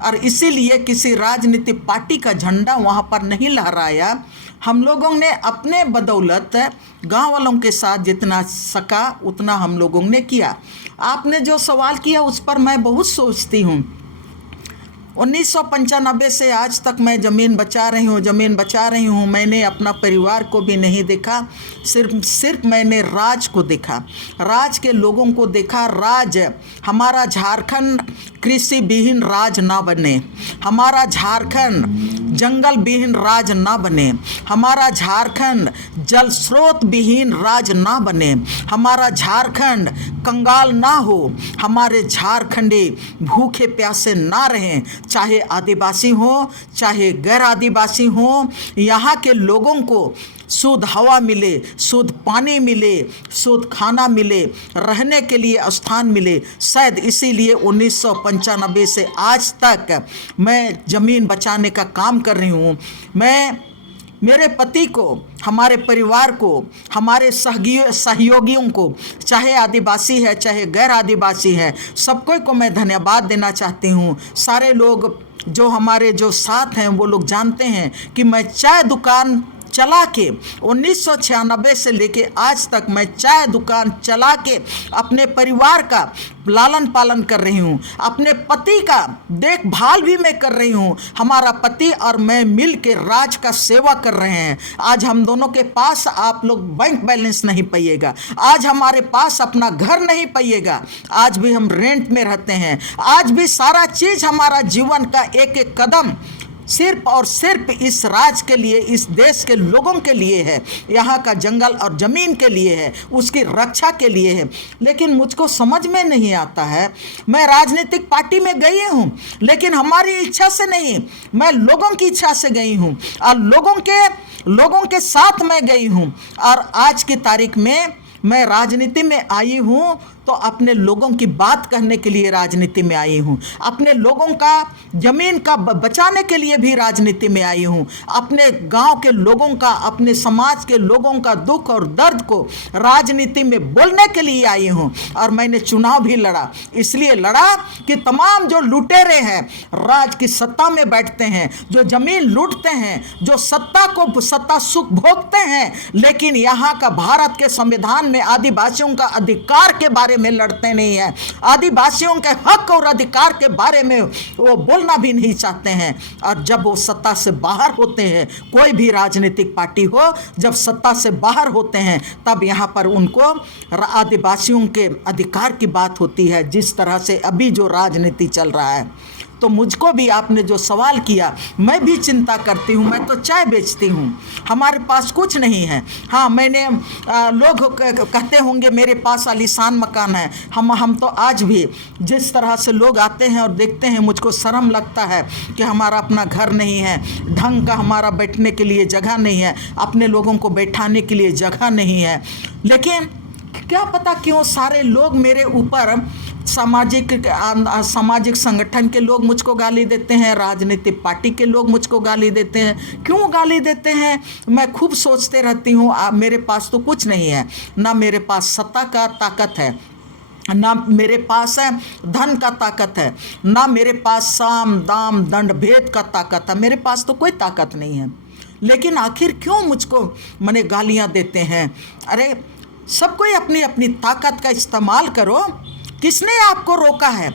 और इसीलिए किसी राजनीतिक पार्टी का झंडा वहाँ पर नहीं लहराया। हम लोगों ने अपने बदौलत गांव वालों के साथ जितना सका उतना हम लोगों ने किया। आपने जो सवाल किया उस पर मैं बहुत सोचती हूँ। 1995 से आज तक मैं ज़मीन बचा रही हूँ। मैंने अपना परिवार को भी नहीं देखा, सिर्फ मैंने राज को देखा, राज के लोगों को देखा। राज, हमारा झारखंड कृषि विहीन राज ना बने, हमारा झारखंड जंगल विहीन राज ना बने, हमारा झारखंड जल स्रोत विहीन राज ना बने, हमारा झारखंड कंगाल ना हो, हमारे झारखंडी भूखे प्यासे ना रहें, चाहे आदिवासी हो चाहे गैर आदिवासी हो। यहाँ के लोगों को शुद्ध हवा मिले, शुद्ध पानी मिले, शुद्ध खाना मिले, रहने के लिए स्थान मिले। शायद इसीलिए 1995 से आज तक मैं ज़मीन बचाने का काम कर रही हूँ। मैं मेरे पति को, हमारे परिवार को, हमारे सहयोगियों को, चाहे आदिवासी है चाहे गैर आदिवासी है, सबको को मैं धन्यवाद देना चाहती हूँ। सारे लोग जो हमारे जो साथ हैं वो लोग जानते हैं कि मैं चाय दुकान चला के 1996 से लेके आज तक मैं चाय दुकान चला के अपने परिवार का लालन पालन कर रही हूँ, अपने पति का देखभाल भी मैं कर रही हूँ। हमारा पति और मैं मिल के राज का सेवा कर रहे हैं। आज हम दोनों के पास आप लोग बैंक बैलेंस नहीं पाइएगा, आज हमारे पास अपना घर नहीं पाइएगा, आज भी हम रेंट में रहते हैं, आज भी सारा चीज़ हमारा जीवन का एक एक कदम सिर्फ और सिर्फ इस राज के लिए, इस देश के लोगों के लिए है, यहाँ का जंगल और ज़मीन के लिए है, उसकी रक्षा के लिए है। लेकिन मुझको समझ में नहीं आता है, मैं राजनीतिक पार्टी में गई हूँ लेकिन हमारी इच्छा से नहीं, मैं लोगों की इच्छा से गई हूँ और लोगों के साथ मैं गई हूँ। और आज की तारीख में मैं राजनीति में आई हूँ तो अपने लोगों की बात कहने के लिए राजनीति में आई हूँ, अपने लोगों का ज़मीन का बचाने के लिए भी राजनीति में आई हूँ, अपने गांव के लोगों का, अपने समाज के लोगों का दुख और दर्द को राजनीति में बोलने के लिए आई हूँ। और मैंने चुनाव भी लड़ा, इसलिए लड़ा कि तमाम जो लुटेरे हैं, राज की सत्ता में बैठते हैं, जो ज़मीन लूटते हैं, जो सत्ता सुख भोगते हैं, लेकिन यहाँ का भारत के संविधान में आदिवासियों का अधिकार के बारे में लड़ते नहीं है, आदिवासियों के हक और अधिकार के बारे में वो बोलना भी नहीं चाहते हैं। और जब वो सत्ता से बाहर होते हैं, कोई भी राजनीतिक पार्टी हो, जब सत्ता से बाहर होते हैं तब यहाँ पर उनको आदिवासियों के अधिकार की बात होती है। जिस तरह से अभी जो राजनीति चल रहा है, तो मुझको भी आपने जो सवाल किया, मैं भी चिंता करती हूँ। मैं तो चाय बेचती हूँ, हमारे पास कुछ नहीं है। हाँ, मैंने लोग कहते होंगे मेरे पास आलीशान मकान है। हम तो आज भी जिस तरह से लोग आते हैं और देखते हैं, मुझको शर्म लगता है कि हमारा अपना घर नहीं है, ढंग का हमारा बैठने के लिए जगह नहीं है, अपने लोगों को बैठाने के लिए जगह नहीं है। लेकिन क्या पता क्यों सारे लोग मेरे ऊपर, सामाजिक संगठन के लोग मुझको गाली देते हैं, राजनीतिक पार्टी के लोग मुझको गाली देते हैं। क्यों गाली देते हैं, मैं खूब सोचते रहती हूँ। मेरे पास तो कुछ नहीं है, ना मेरे पास सत्ता का ताकत है, ना मेरे पास है धन का ताकत है, ना मेरे पास साम दाम दंड भेद का ताकत है। मेरे पास तो कोई ताकत नहीं है। लेकिन आखिर क्यों मुझको मने गालियाँ देते हैं? अरे सब कोई अपनी अपनी ताकत का इस्तेमाल करो। किसने आपको रोका है?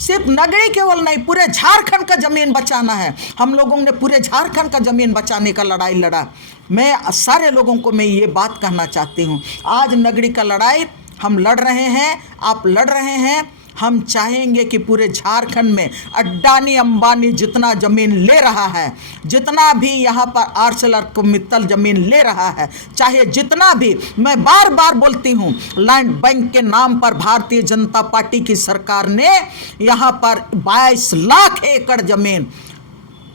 सिर्फ नगरी केवल नहीं, पूरे झारखंड का ज़मीन बचाना है। हम लोगों ने पूरे झारखंड का ज़मीन बचाने का लड़ाई लड़ा। मैं सारे लोगों को मैं ये बात कहना चाहती हूँ, आज नगरी का लड़ाई हम लड़ रहे हैं, आप लड़ रहे हैं। हम चाहेंगे कि पूरे झारखंड में अडानी अंबानी जितना ज़मीन ले रहा है, जितना भी यहाँ पर आर्सेलरमित्तल ज़मीन ले रहा है, चाहे जितना भी, मैं बार बार बोलती हूँ, लैंड बैंक के नाम पर भारतीय जनता पार्टी की सरकार ने यहाँ पर 22 लाख एकड़ ज़मीन,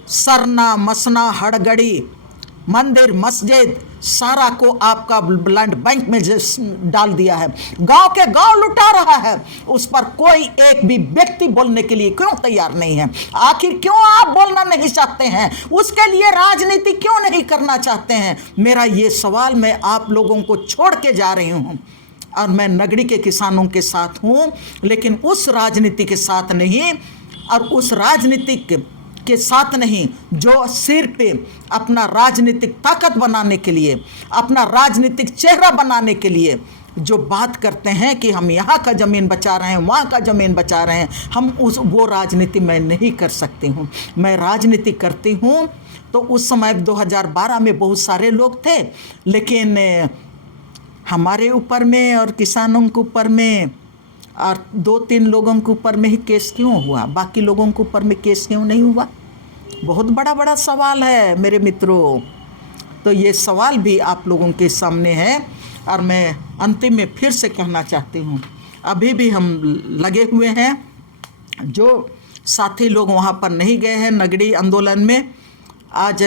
सरना मसना हड़गड़ी मंदिर मस्जिद सारा को आपका लैंड बैंक में डाल दिया है। गांव के गांव लुटा रहा है। उस पर कोई एक भी व्यक्ति बोलने के लिए क्यों तैयार नहीं है? आखिर क्यों आप बोलना नहीं चाहते हैं? उसके लिए राजनीति क्यों नहीं करना चाहते हैं? मेरा ये सवाल मैं आप लोगों को छोड़ के जा रही हूँ। और मैं नगरी के किसानों के साथ हूँ, लेकिन उस राजनीति के साथ नहीं, और उस राजनीतिक के साथ नहीं जो सिर्फ अपना राजनीतिक ताकत बनाने के लिए, अपना राजनीतिक चेहरा बनाने के लिए जो बात करते हैं कि हम यहाँ का ज़मीन बचा रहे हैं, वहाँ का ज़मीन बचा रहे हैं। वो राजनीति मैं नहीं कर सकती हूँ। मैं राजनीति करती हूँ तो उस समय 2012 में बहुत सारे लोग थे, लेकिन हमारे ऊपर में और किसानों के ऊपर में और 2-3 लोगों के ऊपर में ही केस क्यों हुआ? बाकी लोगों के ऊपर में केस क्यों नहीं हुआ? बहुत बड़ा सवाल है मेरे मित्रों। तो ये सवाल भी आप लोगों के सामने है। और मैं अंतिम में फिर से कहना चाहती हूँ, अभी भी हम लगे हुए हैं। जो साथी लोग वहाँ पर नहीं गए हैं नगरी आंदोलन में, आज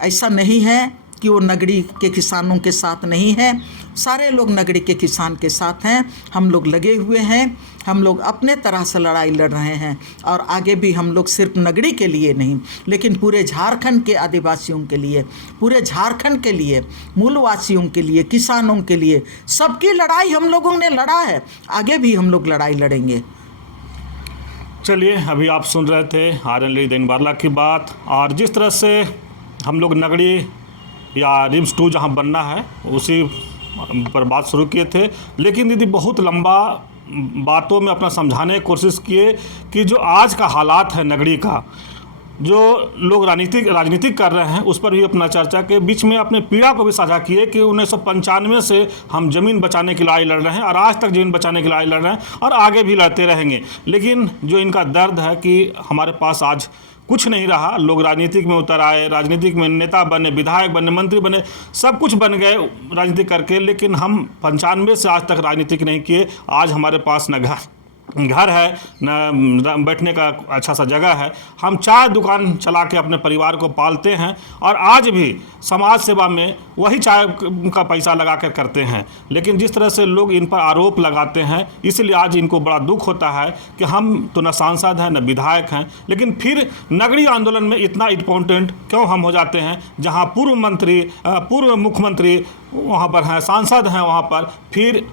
ऐसा नहीं है कि वो नगरी के किसानों के साथ नहीं है। सारे लोग नगरी के किसान के साथ हैं। हम लोग लगे हुए हैं, हम लोग अपने तरह से लड़ाई लड़ रहे हैं। और आगे भी हम लोग सिर्फ नगरी के लिए नहीं, लेकिन पूरे झारखंड के आदिवासियों के लिए, पूरे झारखंड के लिए, मूलवासियों के लिए, किसानों के लिए, सबकी लड़ाई हम लोगों ने लड़ा है। आगे भी हम लोग लड़ाई लड़ेंगे। चलिए, अभी आप सुन रहे थे आर्यन लेडी दैन बारला की बात। और जिस तरह से हम लोग नगरी या रिम्स 2 जहाँ बनना है उसी पर बात शुरू किए थे, लेकिन दीदी बहुत लंबा बातों में अपना समझाने की कोशिश किए कि जो आज का हालात है नगरी का, जो लोग राजनीतिक कर रहे हैं, उस पर भी अपना चर्चा के बीच में अपने पीड़ा को भी साझा किए कि 1995 से हम ज़मीन बचाने की लड़ाई लड़ रहे हैं और आज तक ज़मीन बचाने की लड़ाई लड़ रहे हैं और आगे भी लड़ते रहेंगे। लेकिन जो इनका दर्द है कि हमारे पास आज कुछ नहीं रहा। लोग राजनीतिक में उतर आए, राजनीतिक में नेता बने, विधायक बने, मंत्री बने, सब कुछ बन गए राजनीति करके, लेकिन हम 95 से आज तक राजनीतिक नहीं किए। आज हमारे पास न घर है, न बैठने का अच्छा सा जगह है। हम चाय दुकान चला के अपने परिवार को पालते हैं और आज भी समाज सेवा में वही चाय का पैसा लगा कर करते हैं। लेकिन जिस तरह से लोग इन पर आरोप लगाते हैं, इसलिए आज इनको बड़ा दुख होता है कि हम तो न सांसद हैं न विधायक हैं, लेकिन फिर नगरीय आंदोलन में इतना इम्पोर्टेंट क्यों हम हो जाते हैं? जहाँ पूर्व मुख्यमंत्री वहाँ पर हैं, सांसद हैं वहाँ पर, फिर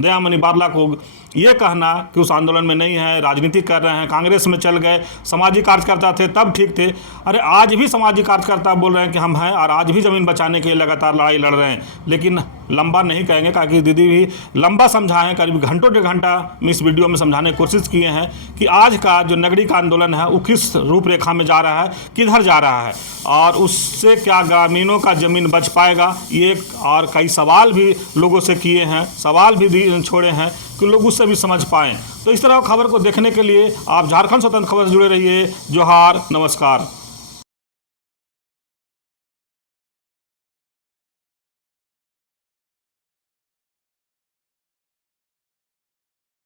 दयामणि बारला को ये कहना कि उस आंदोलन में नहीं है, राजनीति कर रहे हैं, कांग्रेस में चल गए, सामाजिक कार्यकर्ता थे तब ठीक थे। अरे आज भी सामाजिक कार्यकर्ता बोल रहे हैं कि हम हैं और आज भी ज़मीन बचाने के लिए लगातार लड़ाई लड़ रहे हैं। लेकिन लंबा नहीं कहेंगे, क्योंकि दीदी भी लंबा समझाएं, करीब घंटों 1.5 घंटा इस वीडियो में समझाने की कोशिश किए हैं कि आज का जो नगरी का आंदोलन है वो किस रूपरेखा में जा रहा है, किधर जा रहा है और उससे क्या ग्रामीणों का ज़मीन बच पाएगा। ये और कई सवाल भी लोगों से किए हैं, सवाल भी छोड़े हैं, कि लोग उससे भी समझ पाएँ। तो इस तरह खबर को देखने के लिए आप झारखंड स्वतंत्र खबर से जुड़े रहिए। जोहार, नमस्कार।